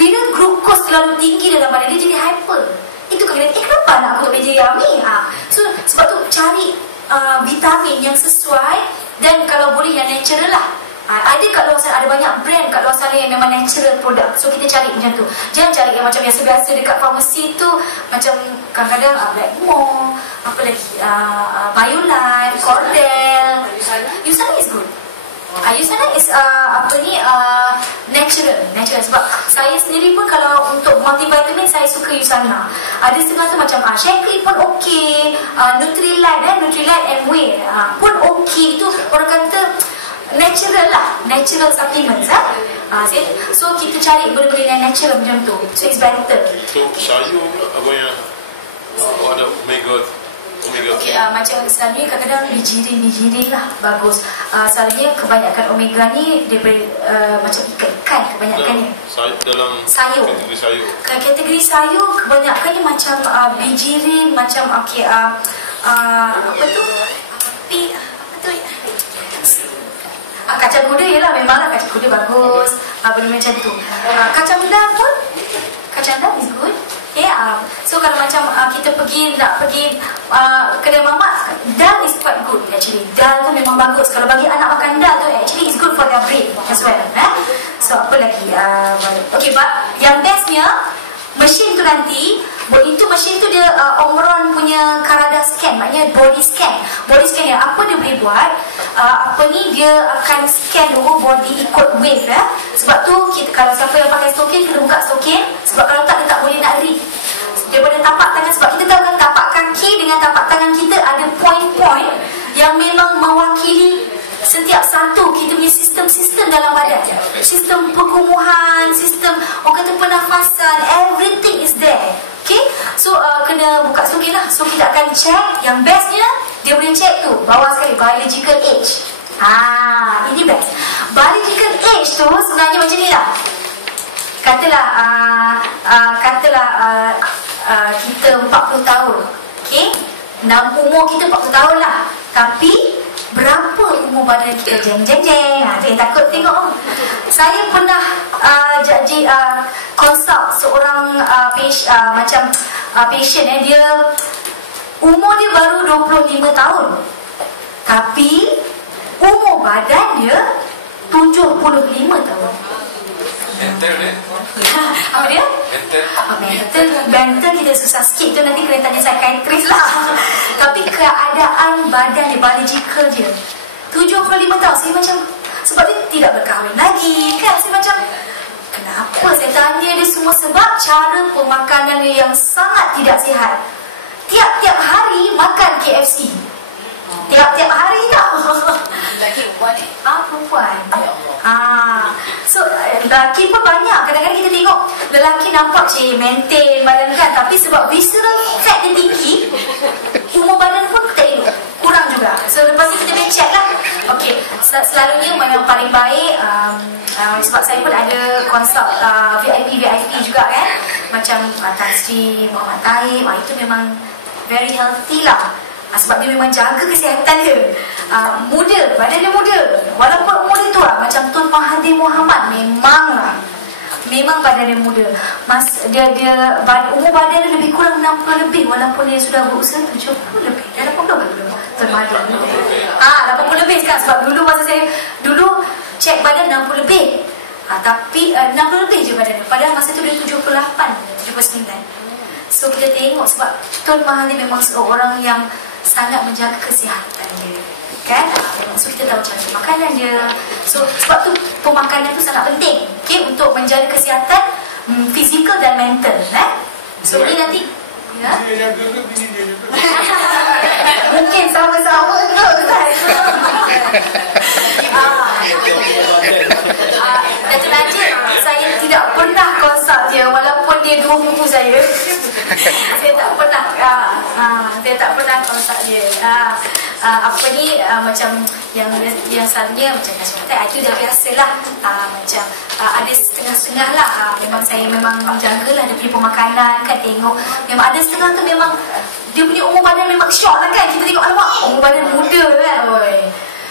Bila glukos terlalu tinggi dalam badan dia, jadi hyper. Itu kadang-kadang kenapa anak aku tak boleh jadi yummy? So sebab tu cari vitamin yang sesuai, dan kalau boleh yang natural lah. Ada kat luar sana, ada banyak brand kat luar sana yang memang natural product. So kita cari macam tu. Jangan cari yang macam biasa-biasa dekat farmasi tu. Macam kadang-kadang Blackmore, apa lagi, BioLife, Cordel. Usana is good. Usana is natural. Sebab saya sendiri pun kalau untuk multivitamin, saya suka Usana. Ada setengah tu macam Shankly pun okey, Nutrilite and Whey pun okey. Itu orang kata natural lah, natural supplements. So kita cari benda-benda yang natural macam tu. So it's better. So sayur apa yang ada omega? Okey, macam selalunya kadang-kadang bijirin lah bagus. Selalunya kebanyakan omega ni daripada macam ikan kebanyakannya. Dalam sayur. Kategori sayur kebanyakannya macam bijirin, macam apa tu? Kacang muda ialah memanglah kacang muda bagus. Benda macam tu. Kacang muda pun, kacang muda is good. So kalau macam kita nak pergi kedai sebagai mama, dal is quite good actually. Dal tu memang bagus. Kalau bagi anak makan dal tu actually is good for their brain as well. So apa lagi? Okay, yang bestnya mesin tu nanti, itu mesin tu dia Omron punya Karada scan, maknanya body scan. Body scan yang apa dia boleh buat, dia akan scan dulu body ikut wave Sebab tu kita, kalau siapa yang pakai stokin, kita buka stokin. Sebab kalau tak, dia tak boleh nak read daripada tapak tangan. Sebab kita tahu kan tapak kaki dengan tapak tangan kita ada point-point yang memang mewakili setiap satu kita punya sistem-sistem dalam badan. Sistem perkumuhan, sistem orang kata pernafasan, everything is there. Okay, so kena buka stokin lah. So kita akan check. Yang bestnya dia boleh check tu bawah sekali, biological age. Ini best. Biological age tu sebenarnya macam ni lah. Katalah kita 40 tahun. Okay, umur kita 40 tahun lah. Tapi berapa umur badan kita? Jeng. Saya takut tengok. Saya pernah consult seorang patient dia umur dia baru 25 tahun. Tapi umur badan dia 75 tahun. Mental dia? Apa dia? Mental kita susah sikit tu, nanti kena tanya psikiatris lah. Tapi keadaan badan dia, biological dia 75 tahun. Saya macam, sebab dia tidak berkahwin lagi kan, saya macam kenapa saya tanya dia semua. Sebab cara pemakanan dia yang sangat tidak sihat. Tiap-tiap hari makan KFC. Tiap-tiap hari tau. Lagi perempuan ni? Perempuan. So lelaki pun banyak. Kadang-kadang kita tengok lelaki nampak maintain badan kan, tapi sebab visceral fat dia tinggi, umur badan pun tak elok, kurang juga. So lepas ni kita boleh check lah. Okay, selalunya yang paling baik, sebab saya pun ada consult VIP juga kan, macam Tan Sri Muhammad Taib, itu memang very healthy lah. Sebab dia memang jaga kesihatan dia. Muda, badan dia muda. Walaupun umur dia tua, macam Tun Mahathir Mohamad, memang badan dia muda. Umur badan dia lebih kurang 60 lebih, walaupun dia sudah berusia 70 lebih. Dah 80 belum Tun Mahathir. 80 lebih sekarang. Sebab dulu masa saya cek badan 60 lebih. Tapi 60 lebih je badan dia. Padahal masa tu dia 78, 79. So kita tengok, sebab Tun Mahathir memang seorang yang sangat menjaga kesihatan dia kan. So kita tahu cara makanan dia. So sebab tu pemakanan tu sangat penting, okay, untuk menjaga kesihatan fizikal dan mental. So ini nanti dia jaga ke bini dia juga? Mungkin sama-sama kot. Datuk Najib, saya tidak pernah consult dia walaupun dia 2 buku saya. Saya tak pernah consult dia. Macam yang selalunya macam kata itu dah biasalah. Macam ada setengah-setengah lah. Memang saya jagalah dia punya pemakanan kan, tengok. Memang ada setengah tu memang dia punya umur badan memang shock lah kan. Kita tengok alamak, umur badan muda kan.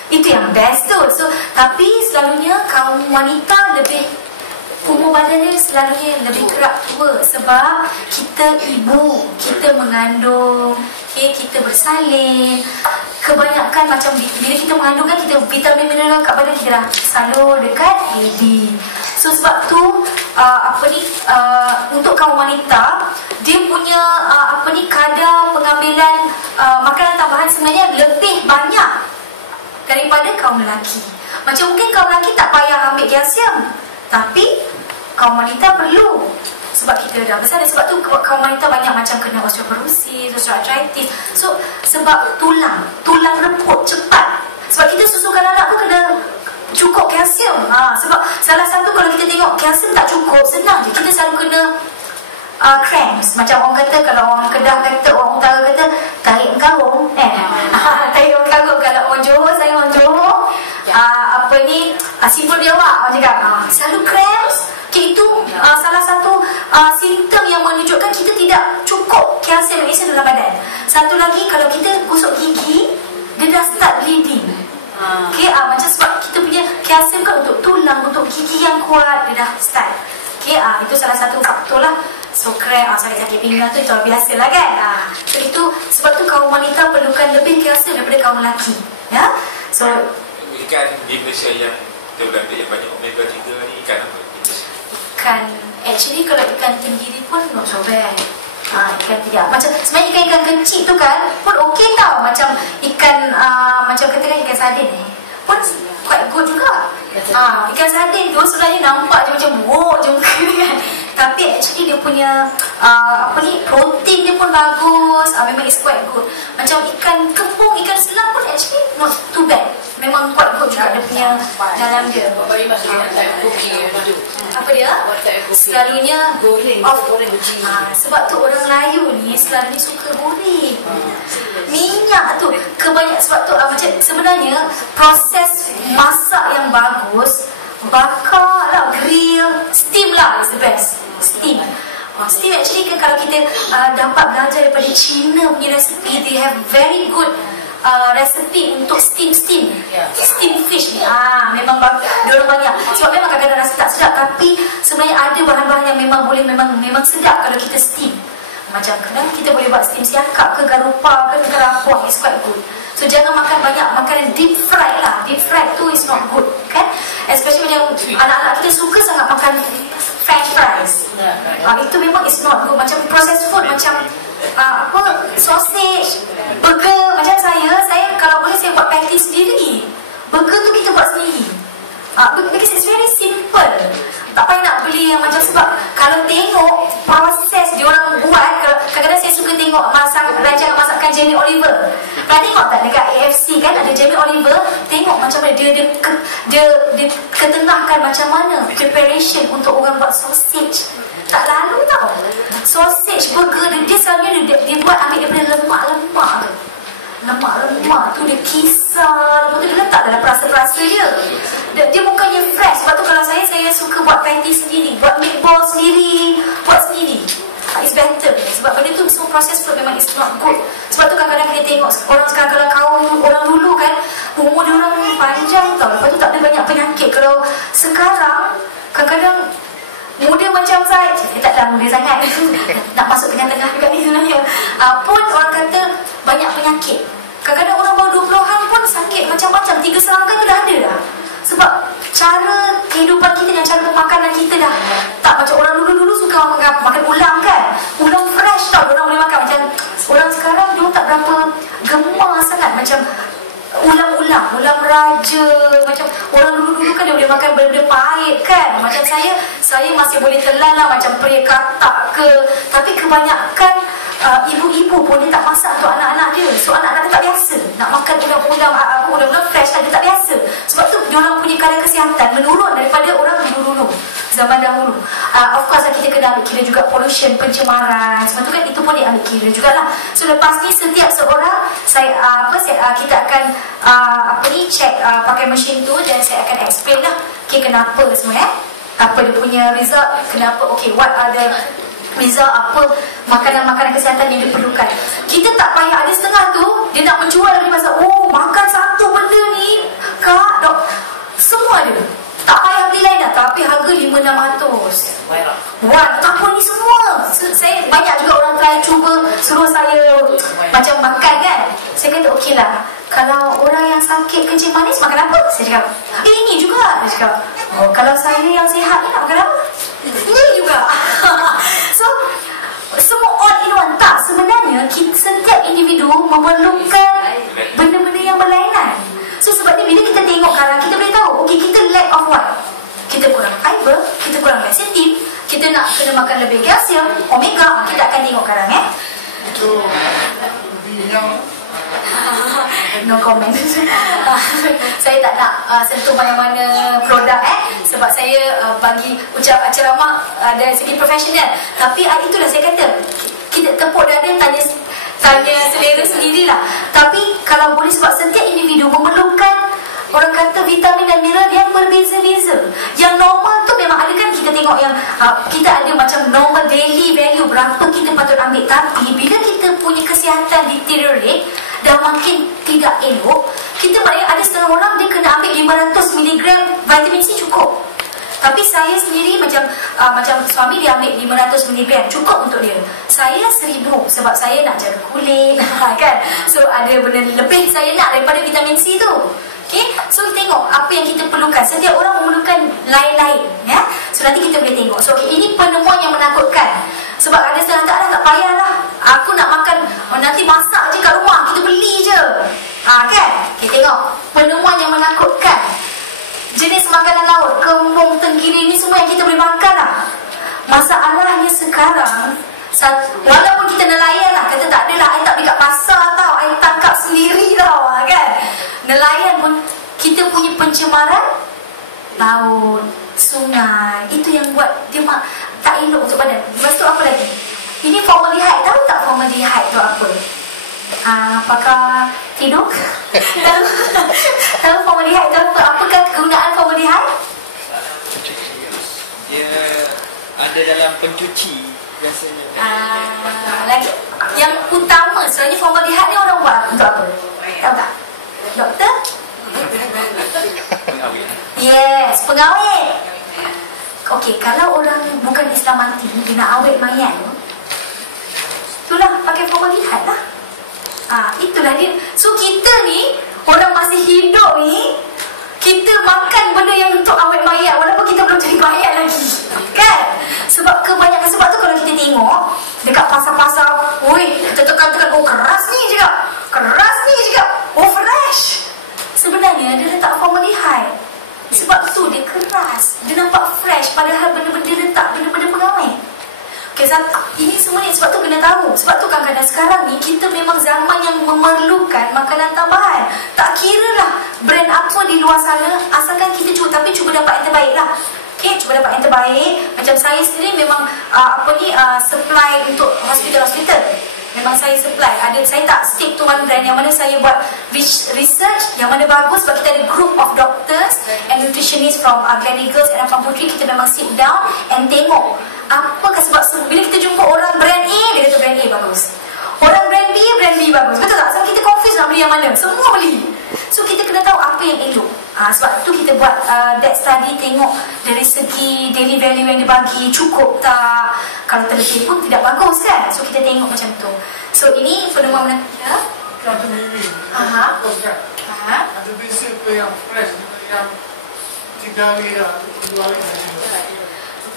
Itu yang best tu. So tapi selalunya kaum wanita lebih, umur badan dia selalunya lebih kerap tua. Sebab kita ibu, kita mengandung, okay, kita bersalin. Kebanyakan macam bila kita mengandung kan, kita vitamin mineral kat badan kita dah selalu dekat baby. So sebab tu untuk kaum wanita, dia punya kadar pengambilan makanan tambahan sebenarnya lebih banyak daripada kaum lelaki. Macam mungkin kaum lelaki tak payah ambil kalsium, tapi kaum wanita perlu. Sebab kita dah besar, dan sebab tu kaum wanita banyak macam kena osteoporosis, osteoarthritis. So sebab tulang reput cepat. Sebab kita susukan anak tu kena cukup kalsium. Sebab salah satu, kalau kita tengok kalsium tak cukup, senang je, kita selalu kena cramps. Macam orang kata, kalau orang Kedah kata, orang Utara kata tarik karung. Tarik karung. Kalau orang Johor, saya orang Johor, simpul biawak, orang cakap selalu cramps. Itu salah satu simptom yang menunjukkan kita tidak cukup kalsium magnesium dalam badan. Satu lagi, kalau kita gosok gigi, dia dah start bleeding. Okay, macam sebab kita punya kalsium kan untuk tulang, untuk gigi yang kuat, dia dah start. Okay, itu salah satu faktor lah. So cramp, sakit-sakit pinggang tu itu biasa lah kan. So itu sebab tu kaum wanita perlukan kaum lelaki. Ya. So ikan di Malaysia yang terganda yang banyak omega 3 ni ikan apa? ikan, actually kalau ikan tenggiri pun not so bad. Ikan tidak. Macam sebenarnya ikan-ikan kecil tu kan pun okey tau. Macam ikan macam katakan ikan sardin pun quite good juga. Ikan sardin tu sebenarnya nampak je macam wow je muka kan. Tapi actually dia punya protein dia pun bagus. Memang is quite good. Macam ikan kembung, ikan selam pun actually not too bad. Memang quite good juga dia punya dalam dia. Apa dia? Selalunya goreng biji. Sebab tu orang Melayu ni selalunya suka goreng. Minyak tu kebanyakan sebab tu macam sebenarnya proses masak yang bagus, bakar lah, grill, steam lah is the best. Steam. Steam actually kan kalau kita dapat belajar daripada China punya resipi, they have very good resipi untuk steam fish ni. Memang diorang banyak. Sebab memang kadang-kadang rasa tak sedap, tapi sebenarnya ada bahan-bahan yang memang boleh memang sedap kalau kita steam. Macam kadang kita boleh buat steam siakap ke garupa ke kerapuah, is quite good. So jangan makan banyak makanan deep fried lah. Deep fried tu is not good kan. Especially macam anak-anak kita suka sangat makan french fries. Itu memang is not good. Macam processed food, macam sausage, burger. Macam saya kalau boleh saya buat patty sendiri. Burger tu kita buat sendiri. Because it's very simple. Tak payah nak beli yang macam, sebab kalau tengok proses diorang buat, kadang-kadang saya suka tengok rancangan masakan Jamie Oliver. Pernah tengok tak dekat AFC kan ada Jamie Oliver, tengok macam mana dia ketengahkan macam mana preparation untuk orang buat sausage. Tak lalu tau. Sausage burger dia selalunya dia buat ambil daripada lemak-lemak tu. Lemak-lemak tu dia kisar, lepas tu dia letak dalam perasa-perasa dia bukannya fresh. Sebab tu kalau saya suka buat patty sendiri, buat meatball sendiri, buat sendiri. It's better. Sebab benda tu semua proses food memang is not good. Sebab tu kadang-kadang kita tengok orang sekarang, kalau kaum orang dulu kan umur dia orang panjang tau, lepas tu tak ada banyak penyakit. Kalau sekarang kadang-kadang muda macam saya taklah muda sangat nak masuk tengah-tengah juga ni sebenarnya, pun orang kata banyak penyakit. Kadang-kadang orang baru 20-an pun sakit macam-macam, 3 serangkai tu dah ada dah. Sebab cara kehidupan kita dan cara makanan kita dah tak macam orang dulu-dulu suka makan ulang kan. Ulang fresh tau orang boleh makan. Macam orang sekarang dia tak berapa gemar sangat macam ulang raja. Macam orang dulu-dulu kan dia boleh makan benda-benda pahit kan. Macam saya masih boleh telan lah macam peri katak ke. Tapi kebanyakan ibu-ibu pun dia tak masak untuk anak-anak dia. So anak-anak dia tak biasa nak makan ulang fresh kan, dia tak biasa. Sebab tu diorang punya kadar kesihatan menurun daripada orang dulu-dulu, zaman dahulu. Of course kita kena ambil kira juga pollution, pencemaran. Sebab tu kan itu pun diambil kira jugalah. So lepas ni setiap seorang kita akan check pakai mesin tu, dan saya akan explain lah kenapa semua apa dia punya result, kenapa what are the result, apa makanan-makanan kesihatan yang diperlukan. Kita tak payah ada setengah tu dia nak menjual lagi pasal makan satu benda ni kak dok, semua ada. Tak payah beli lain dah, tapi harga 500-600. Tak pun ni semua. Saya banyak juga orang try cuba suruh saya macam makan kan. Saya kata okey lah, kalau orang yang sakit kencing manis makan apa? Saya cakap ini juga. Dia cakap kalau saya yang sihat ni nak makan apa? Ini juga. So semua all in one. Tak, sebenarnya setiap individu memerlukan benda-benda yang berlainan. So sebab ni bila kita tengok sekarang, kita boleh tahu okey kita lack of what? Kita kurang fiber, kita kurang quercetin, kita nak kena makan lebih kalsium, omega. Kita akan tengok sekarang Itu yang no comment. Saya tak nak sentuh mana-mana produk sebab saya bagi ucap ceramah dari segi profesional. Tapi itulah saya kata, kita tepuk dada, tanya selera sendirilah. Tapi kalau boleh, sebab setiap individu memerlukan, orang kata, vitamin dan mineral yang berbeza-beza. Yang normal tu memang ada kan, kita tengok yang kita ada macam normal daily value berapa kita patut ambil. Tapi bila kita punya kesihatan deteriorate dan makin tidak elok, kita maknanya ada setengah orang dia kena ambil 500 mg vitamin C cukup. Tapi saya sendiri macam suami dia ambil 500 mg cukup untuk dia. Saya 1000 sebab saya nak jaga kulit kan. So ada benda lebih saya nak daripada vitamin C tu. Okay, so tengok apa yang kita perlukan. Setiap orang memerlukan lain-lain, ya. So nanti kita boleh tengok. So okay, ini penemuan yang menakutkan. Sebab ada setengah tak payahlah. Aku nak makan, nanti masak je kat rumah, kita beli je. Kan? Okay, tengok penemuan yang menakutkan. Jenis makanan laut, kembung, tenggiri ni semua yang kita boleh makan lah. Masalahnya sekarang, walaupun kita nelayan lah, kata tak adalah, I tak pergi kat pasar tau, I tangkap sendiri tau, kan? Nelayan pun kita punya pencemaran laut, sungai, itu yang buat dia tak elok untuk badan. Lepas tu apa lagi? Ini formaldehyde, tahu tak formaldehyde tu apa? Apakah tidur? Tahu formaldehyde tu apa? Apakah kegunaan formaldehyde? Dia ada dalam pencuci biasanya. Lagi yang utama sebenarnya formaldehyde ni orang buat untuk apa? Tahu tak? Doktor? Yes, pengawet. Okey, kalau orang bukan Islam mati, dia nak awet mayat tu, itulah pakai formaldehyde lah. Itulah dia. So kita ni, orang masih hidup ni, kita makan benda yang untuk awet mayat walaupun kita belum jadi mayat lagi, kan? Sebab kebanyakan, sebab tu kalau kita tengok dekat pasar-pasar, kita tekan-tekan, keras ni juga, fresh. Sebenarnya dia letak formaldehyde. Sebab tu dia keras, dia nampak fresh, padahal benda-benda letak, benda-benda pengawet. Okay, ini semua ni sebab tu kena tahu. Sebab tu kadang-kadang sekarang ni kita memang zaman yang memerlukan makanan tambahan. Tak kira lah brand apa di luar sana, asalkan kita cuba, tapi cuba dapat yang terbaik lah. Okay, cuba dapat yang terbaik. Macam saya sendiri memang supply untuk hospital-hospital. Memang saya supply. Saya tak stick to one brand. Yang mana saya buat research yang mana bagus, sebab kita ada group of doctors and nutritionists from Gleneagles and Afan Putri. Kita memang sit down and tengok apakah sebab bila kita jumpa orang brand A, dia kata brand A bagus, orang brand B bagus, betul tak? Sebab kita confuse nak beli yang mana, semua beli. So kita kena tahu apa yang elok. Sebab tu kita buat that study, tengok dari segi daily value yang dibagi cukup tak, kalau terlebih pun tidak bagus, kan? So kita tengok macam tu. So ini penemuan kita. Contoh ini, ada basic yang fresh, yang 3 hari lah, 2 hari lah.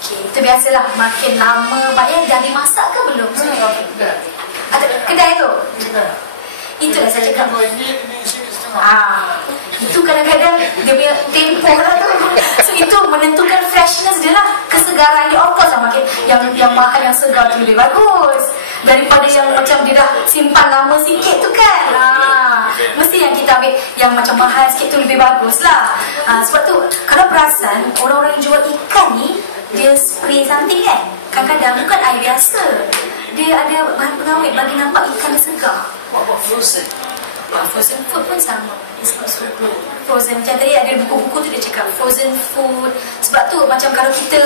Okay, itu biasalah, makin lama. Maknya dah dimasak ke belum? Ada kedai tu? Itulah saya cakap. Itu kadang-kadang dia punya tempoh lah tu. So itu menentukan freshness dia lah, kesegaran dia. Of course lah, makin yang mahal, yang segar tu lebih bagus daripada yang macam dia dah simpan lama sikit tu, kan. Mesti yang kita ambil yang macam mahal sikit tu lebih bagus lah. Sebab tu kalau perasan orang-orang yang jual ikan ni, dia spray something, kan. Kadang-kadang bukan air biasa, dia ada bahan pengawet bagi nampak ikan dia segar. Buat frozen. Frozen food pun sama. It's not so good. Frozen, macam tadi ada buku-buku tu dia cakap frozen food. Sebab tu macam kalau kita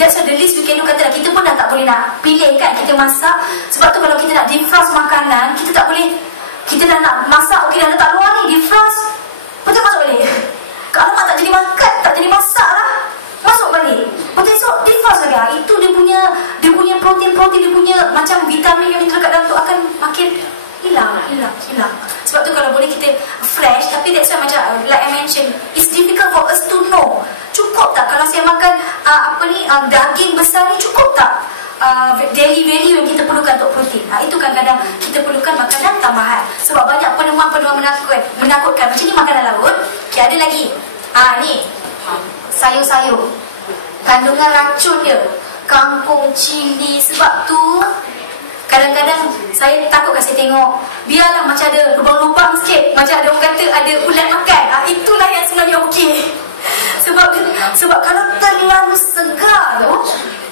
that's the least we can do. Katalah kita pun dah tak boleh nak pilih, kan, kita masak. Sebab tu kalau kita nak defrost makanan, kita tak boleh, kita dah nak masak, okey dah letak luar ni, defrost, betul masuk balik. Kalau tak jadi makan, tak jadi masak lah, masuk balik. Betul, esok defrost lagi. Itu dia punya protein, dia punya macam vitamin yang terdekat dalam tu akan makin hilang. Sebab tu kalau boleh kita fresh. Tapi that's why macam like I mentioned, it's difficult for us to know. Cukup tak kalau saya makan daging besar ni, cukup tak daily value yang kita perlukan untuk protein? Itu kadang-kadang kita perlukan makanan tambahan. Sebab banyak penemuan menakutkan. Macam ni makanan laut. Okay, ada lagi ni sayur-sayur, kandungan racun dia, kangkung, cili. Sebab tu kadang-kadang saya takut kasi tengok, biarlah macam ada lubang-lubang sikit, macam ada orang kata ada ulat makan. Itulah yang sebenarnya okey. Sebab kalau terlalu segar tu,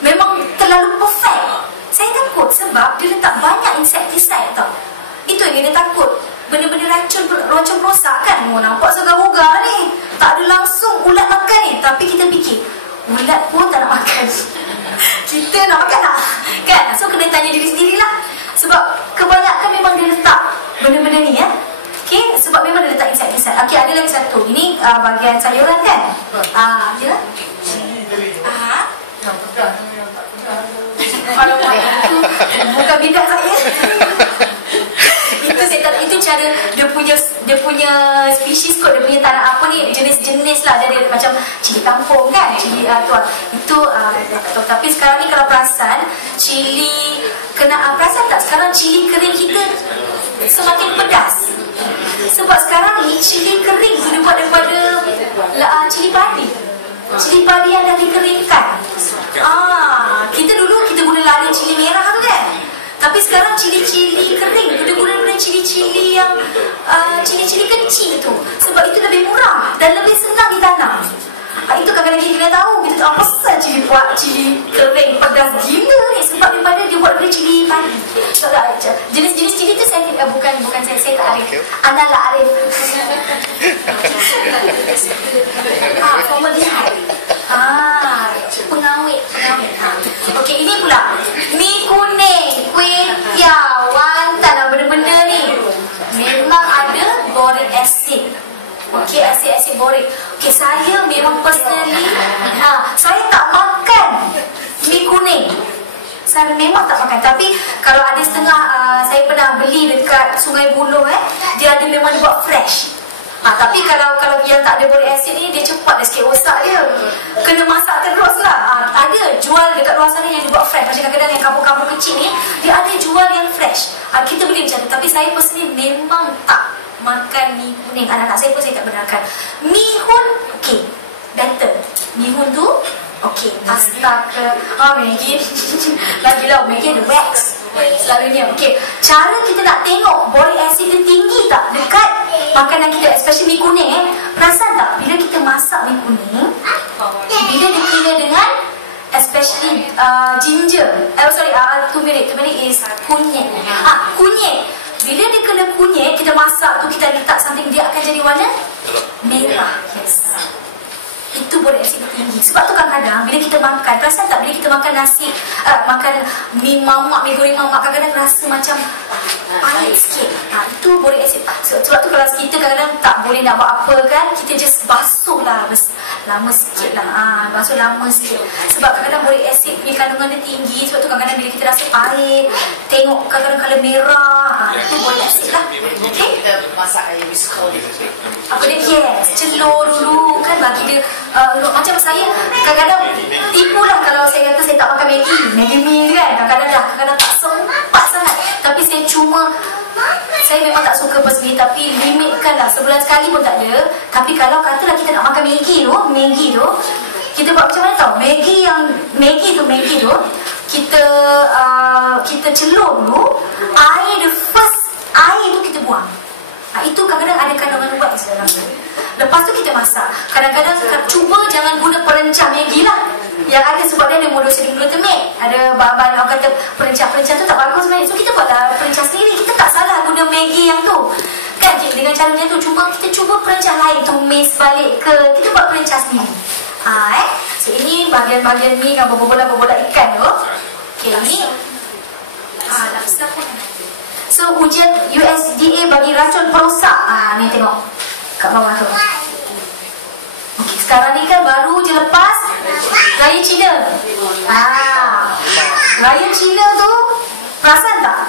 memang terlalu perfect. Saya takut sebab dia letak banyak insecticide tau. Itu yang dia takut. Benda-benda racun perosak, kan. Nampak segar-mogar ni, tak ada langsung ulat makan ni. Tapi kita fikir, ulat pun tak nak makan. Kita nak makan tak? Kan? So kena tanya diri sendirilah. Sebab kebanyakan memang dia letak benda-benda ni, ya. Okay, sebab memang dia letak insecticide. Okay, ada lagi satu. Ini bahagian sayuran kan? Ya. Yang pedas, yang tak pedas. Kalau itu bukan bidak saya. Itu cara dia punya spesies kot, dia punya tanah apa ni, jenis-jenis lah, dari macam cili kampung kan, cili tuan itu tapi sekarang ni kalau perasan cili perasan tak sekarang cili kering kita semakin pedas, sebab sekarang ni cili kering tu dibuat daripada cili padi. Cili padi yang dah dikeringkan. Kita dulu kita guna lari cili merah tu kan. Tapi sekarang cili-cili kering tu dia guna cili-cili yang cili-cili kecil tu. Sebab itu lebih murah dan lebih senang ditanam. Itu kadang-kadang kita kena tahu, kita tak pasal cili kering pedas gila ni, sebab daripada dia buat daripada cili padi. Jenis-jenis cili tu saya bukan saya tak arif. Anda lah arif. Formaldehyde. Pengawet. Okey, ini pula mi kuning, kuih tiaw, wantan, benda-benda ni memang ada boric acid. Okey, asid borik. Okey, saya memang personally saya tak makan mi kuning. Saya memang tak makan. Tapi kalau ada setengah saya pernah beli dekat Sungai Buloh dia ada memang dibuat fresh. Tapi kalau yang tak ada boric acid ni, dia cepat dah sikit rosak dia. Kena masak terus lah. Ada jual dekat luar sana yang dibuat fresh. Macam kadang-kadang yang kampung-kampung kecil ni, dia ada jual yang fresh. Kita beli macam tu. Tapi saya personally memang tak makan mi kuning. Anak-anak saya pun saya tak benarkan. Mi hun, okey, better. Mi hun tu, okey, pasta ke Maggi. Lagilah Maggi ada wax selalunya. Okey, cara kita nak tengok boric acid dia tinggi tak dekat makanan kita, especially mi kuning perasan tak bila kita masak mi kuning, bila dia kena dengan especially ginger, turmeric is kunyit. Kunyit, bila dia kena kunyit, kita masak tu, kita letak something, dia akan jadi warna merah. Yes, itu boric acid tinggi. Sebab tu kadang-kadang bila kita makan, perasan tak bila kita makan nasi, makan mi mamak, mi goreng mamak, kadang-kadang rasa macam pahit sikit. Itu boric acid. Sebab tu kalau kita kadang-kadang tak boleh nak buat apa kan, kita just basuh lah lama sikit lah. Basuh lama sikit. Sebab kadang-kadang boric acid ni kandungan dia tinggi. Sebab tu kadang-kadang bila kita rasa pahit, tengok kadang-kadang colour merah, itu boric acid lah. Okay? Kita masak air biskut. Apa dia? Yes, celur dulu kan, bagi dia macam saya kadang-kadang tipulah kalau saya kata saya tak makan Maggi mi kan, kadang-kadang tak sempat sangat. Tapi saya memang tak suka personally, tapi limitkan lah, sebulan sekali pun tak ada. Tapi kalau katalah kita nak makan Maggi tu kita buat macam mana tau? Maggi tu kita celur dulu air, the first air tu kita buang. Itu kadang-kadang ada kandungan ubat di dalam tu. Lepas tu kita masak. Kadang-kadang cuba jangan guna perencah Maggi lah yang ada, sebab dia ada monosodium glutamate, ada bahan-bahan orang kata perencah tu tak bagus sebenarnya. So kita buatlah perencah sendiri. Kita tak salah guna Maggi yang tu kan, dengan cara macam tu. Kita cuba perencah lain, tumis balik ke, kita buat perencah sendiri. So ini bahagian-bahagian ni dengan bola-bola ikan tu. Okay, ni laksa pun. So ujian USDA bagi racun perosak. Ni tengok kat bawah tu. Okey, sekarang ni kan baru je lepas Raya Cina. Raya Cina tu perasan tak?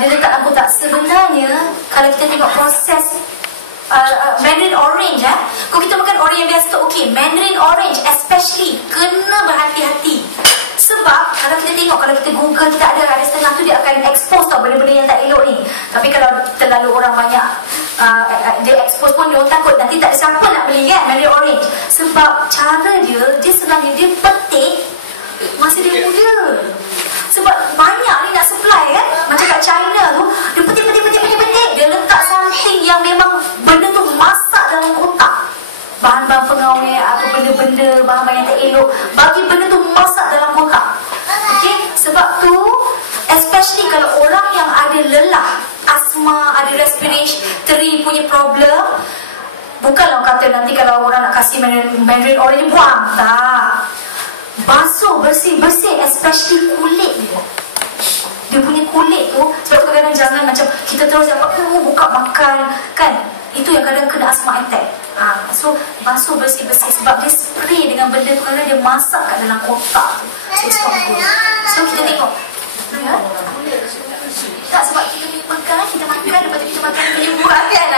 Dia letak dalam kotak. Sebenarnya kalau kita tengok proses Mandarin orange kalau kita makan orange yang biasa tu okey, Mandarin orange especially kena berhati-hati. Sebab kalau kita tengok, kalau kita Google, kita ada setengah tu dia akan expose tau benda-benda yang tak elok ni. Tapi kalau terlalu orang banyak dia expose pun dia orang takut nanti tak ada siapa nak beli kan Mandarin orange. Sebab cara dia sebenarnya dia petik masa dia muda. Sebab banyak ni nak supply kan, macam kat China tu dia petik, dia letak something yang memang benda tu masak dalam kotak, bahan-bahan pengawet, apa benda-benda, bahan-bahan yang tak elok, bagi benda tu masak dalam kotak. Okay? Sebab tu especially kalau orang yang ada lelah, asma, ada respiratory punya problem, bukanlah orang kata nanti kalau orang nak kasih Mandarin orange buang, tak. Basuh, bersih, especially kulit dia punya kulit tu. Sebab tu kadang-kadang jangan macam kita terus buka makan kan, itu yang kadang kena asma attack. So basuh bersih-bersih sebab dia spray dengan benda tu kerana dia masak kat dalam kotak tu. So it's not good. So kita tengok. Ya? Tak, sebab kita makan, lepas tu kita makan punya buah kan.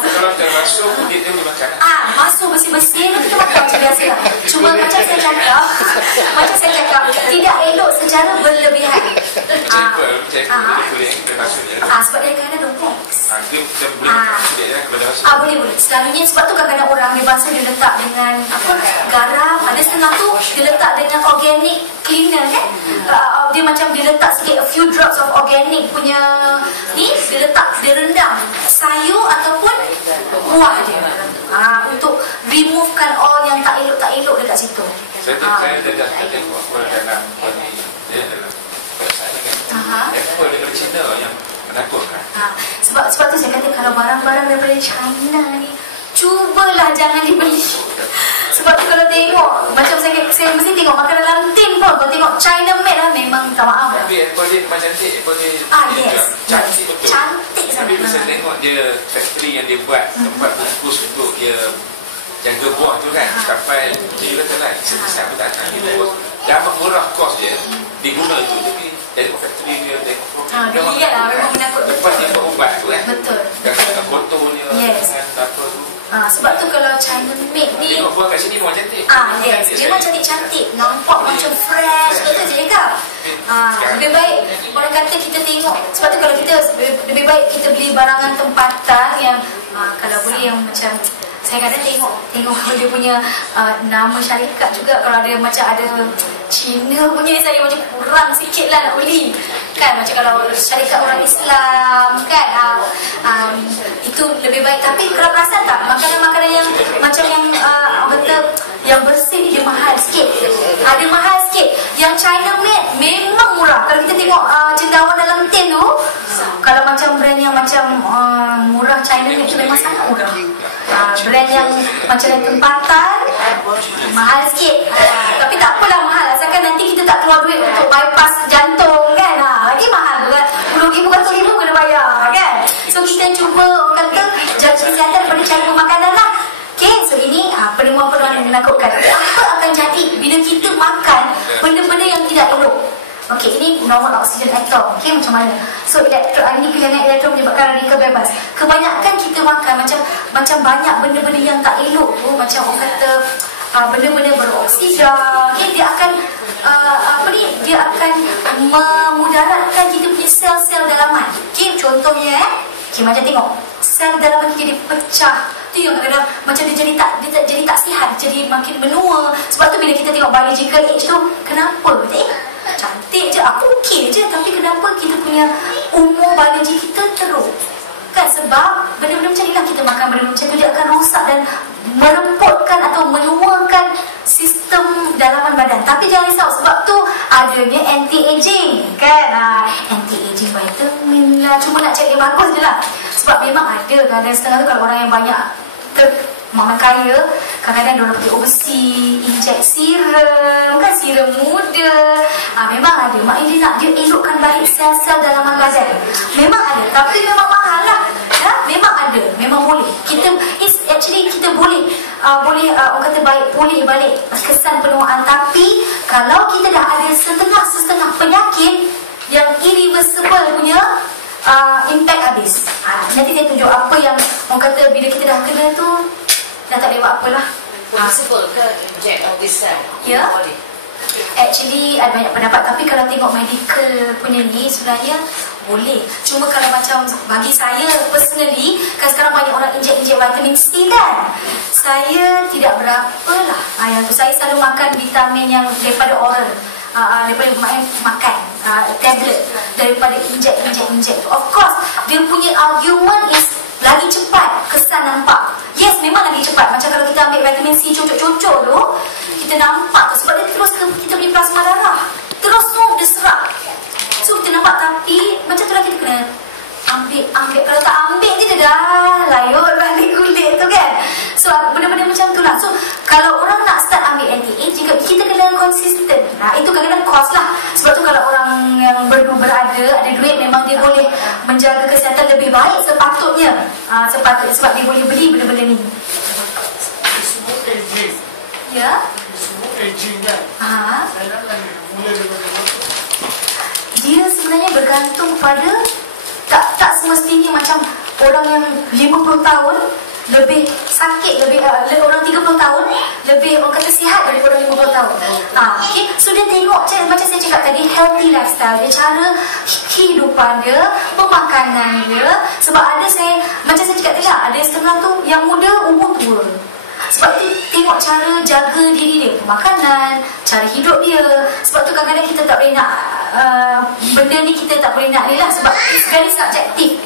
So, Kalau kita basuh, dia boleh makan. basuh bersih-bersih tu kita makan macam biasa lah. Cuma macam saya cakap, tidak elok secara berlebihan. Boleh kita basuh je. Sebab dia kadang-kadang duplex. Dia boleh makan dia kalau dah basuh. Boleh. Selalunya sebab tu kadang-kadang orang dia basuh dia letak dengan garam. Ada setengah tu dia letak dengan organic cleaner kan. Dia macam dia letak sikit a few drops of organic punya ni, dia letak, dia rendam sayur ataupun buah dia. Untuk removekan all yang tak elok dekat situ. Saya dah tengok apa dalam dia dalam website kan. Apa daripada China yang menakutkan. Sebab tu saya kata kalau barang-barang daripada China ni, cubalah jangan dibeli. Sebab tu kalau tengok, macam saya mesti tengok makan dalam tin pun. Kalau tengok China made lah, memang tak maaf lah. Tapi apple dia memang cantik. Apple dia cantik betul. Cantik sangat. Tapi saya tengok dia factory yang dia buat tempat bungkus untuk dia jaga buah tu kan. Sampai dia kata lah, saya pun tak nak dia bungkus. Dapat murah kos dia, diguna tu. Tapi dari factory dia tengok. Dia lihat lah, memang menakut betul. Lepas dia buat ubat tu kan. Betul. Dengan botolnya, dengan apa tu. Sebab tu kalau China made ni, tengok buah kat sini memang cantik. Yes, dia memang cantik-cantik, nampak macam fresh. Betul je cakap. Lebih baik orang kata kita tengok. Sebab tu kalau kita lebih baik kita beli barangan tempatan yang kalau boleh yang macam, saya kadang tengok dia punya nama syarikat juga. Kalau ada macam ada Cina punya, saya macam kurang sikit lah nak beli kan. Macam kalau syarikat orang Islam kan, itu lebih baik. Tapi kalau perasan tak, makanan-makanan yang macam yang betul yang bersih ni dia mahal sikit. Ada mahal sikit. Yang China made memang murah. Kalau kita tengok cendawan dalam tin tu, kalau macam brand yang macam murah China made tu memang sangat murah. Brand yang macam yang tempatan mahal sikit. Tapi tak apalah mahal, asalkan nanti kita tak keluar duit untuk bypass jantung kan. Lagi mahal kan, RM10,000 RM100,000 kena bayar kan. So kita cuba orang kata jaga kesihatan daripada cara pemakanan lah. Okay, so ini penemuan-penemuan yang menakutkan. Apa akan jadi bila kita makan benda-benda yang tidak elok? Okey, ini normal oxygen atom. Okey, macam mana? So ini kehilangan elektron menyebabkan radikal bebas. Kebanyakan kita makan macam banyak benda-benda yang tak elok tu, macam orang kata benda-benda beroksida. Okey, dia akan dia akan memudaratkan kita punya sel-sel dalaman. Okey, contohnya okey, macam tengok sel dalaman kita jadi pecah. Tu yang kadang-kadang macam dia jadi tak sihat, jadi makin menua. Sebab tu bila kita tengok biological age tu, kenapa? Cantik je, aku okey je, tapi kenapa kita punya umur biologi kita teruk? Kan sebab benda-benda macam inilah, kita makan benda-benda macam tu, dia akan rosak dan merepotkan atau menuakan sistem dalaman badan. Tapi jangan risau, sebab tu adanya anti-aging kan. Anti-aging vitamin lah, cuma nak cari yang bagus je lah. Sebab memang ada kadang setengah tu kalau orang yang banyak mama kaya, kadang-kadang diorang pergi overseas, injek serum kan, serum muda. Memang ada. Maknanya dia elokkan balik sel-sel dalaman badan. Memang ada, tapi memang mahal lah. Memang ada, memang boleh. Kita boleh orang kata boleh balik kesan penuaan. Tapi kalau kita dah ada setengah penyakit yang irreversible punya impact habis. Nanti saya tunjuk apa yang orang kata bila kita dah kena tu dah tak boleh buat apalah. Possible ke inject all this cell? Ya. Actually ada banyak pendapat, tapi kalau tengok medical punya ni sebenarnya boleh. Cuma kalau macam bagi saya personally, kan sekarang banyak orang injek vitamin C kan. Saya tidak berapa lah. Yang tu saya selalu makan vitamin yang daripada oral. Daripada makan tablet, daripada injek tu. Of course dia punya argument is lagi cepat kesan nampak. Yes, memang lagi cepat. Macam kalau kita ambil vitamin C cocok-cocok tu, kita nampak tu, sebab dia terus ke kita punya plasma darah, terus dia serap. So kita nampak, tapi macam tu lah kita kena ambil. Kalau tak ambil dia dah layut balik kulit tu kan. So benda-benda macam tu lah. So kalau orang nak start ambil anti-age, kita kena konsisten. Itu kadang-kadang cost lah. Sebab tu kalau orang yang berada ada duit, memang dia boleh menjaga kesihatan lebih baik sepatutnya. Sepatutnya sebab dia boleh beli benda-benda ni. Semua aging. Ya. Semua aging kan. Saya nak tanya, mula daripada waktu. Dia sebenarnya bergantung pada tak semestinya macam orang yang 50 tahun lebih sakit, lebih orang 30 tahun lebih orang kata sihat daripada orang 50 tahun. Okay. So dia tengok macam saya cakap tadi, healthy lifestyle dia, cara kehidupan dia, pemakanan dia. Sebab ada macam saya cakap tadi lah, ada setengah tu yang muda, umur tua. Sebab tu tengok cara jaga diri dia, pemakanan, cara hidup dia. Sebab tu kadang-kadang kita tak boleh nak benda ni, kita tak boleh nak ni lah, sebab it's very subjective.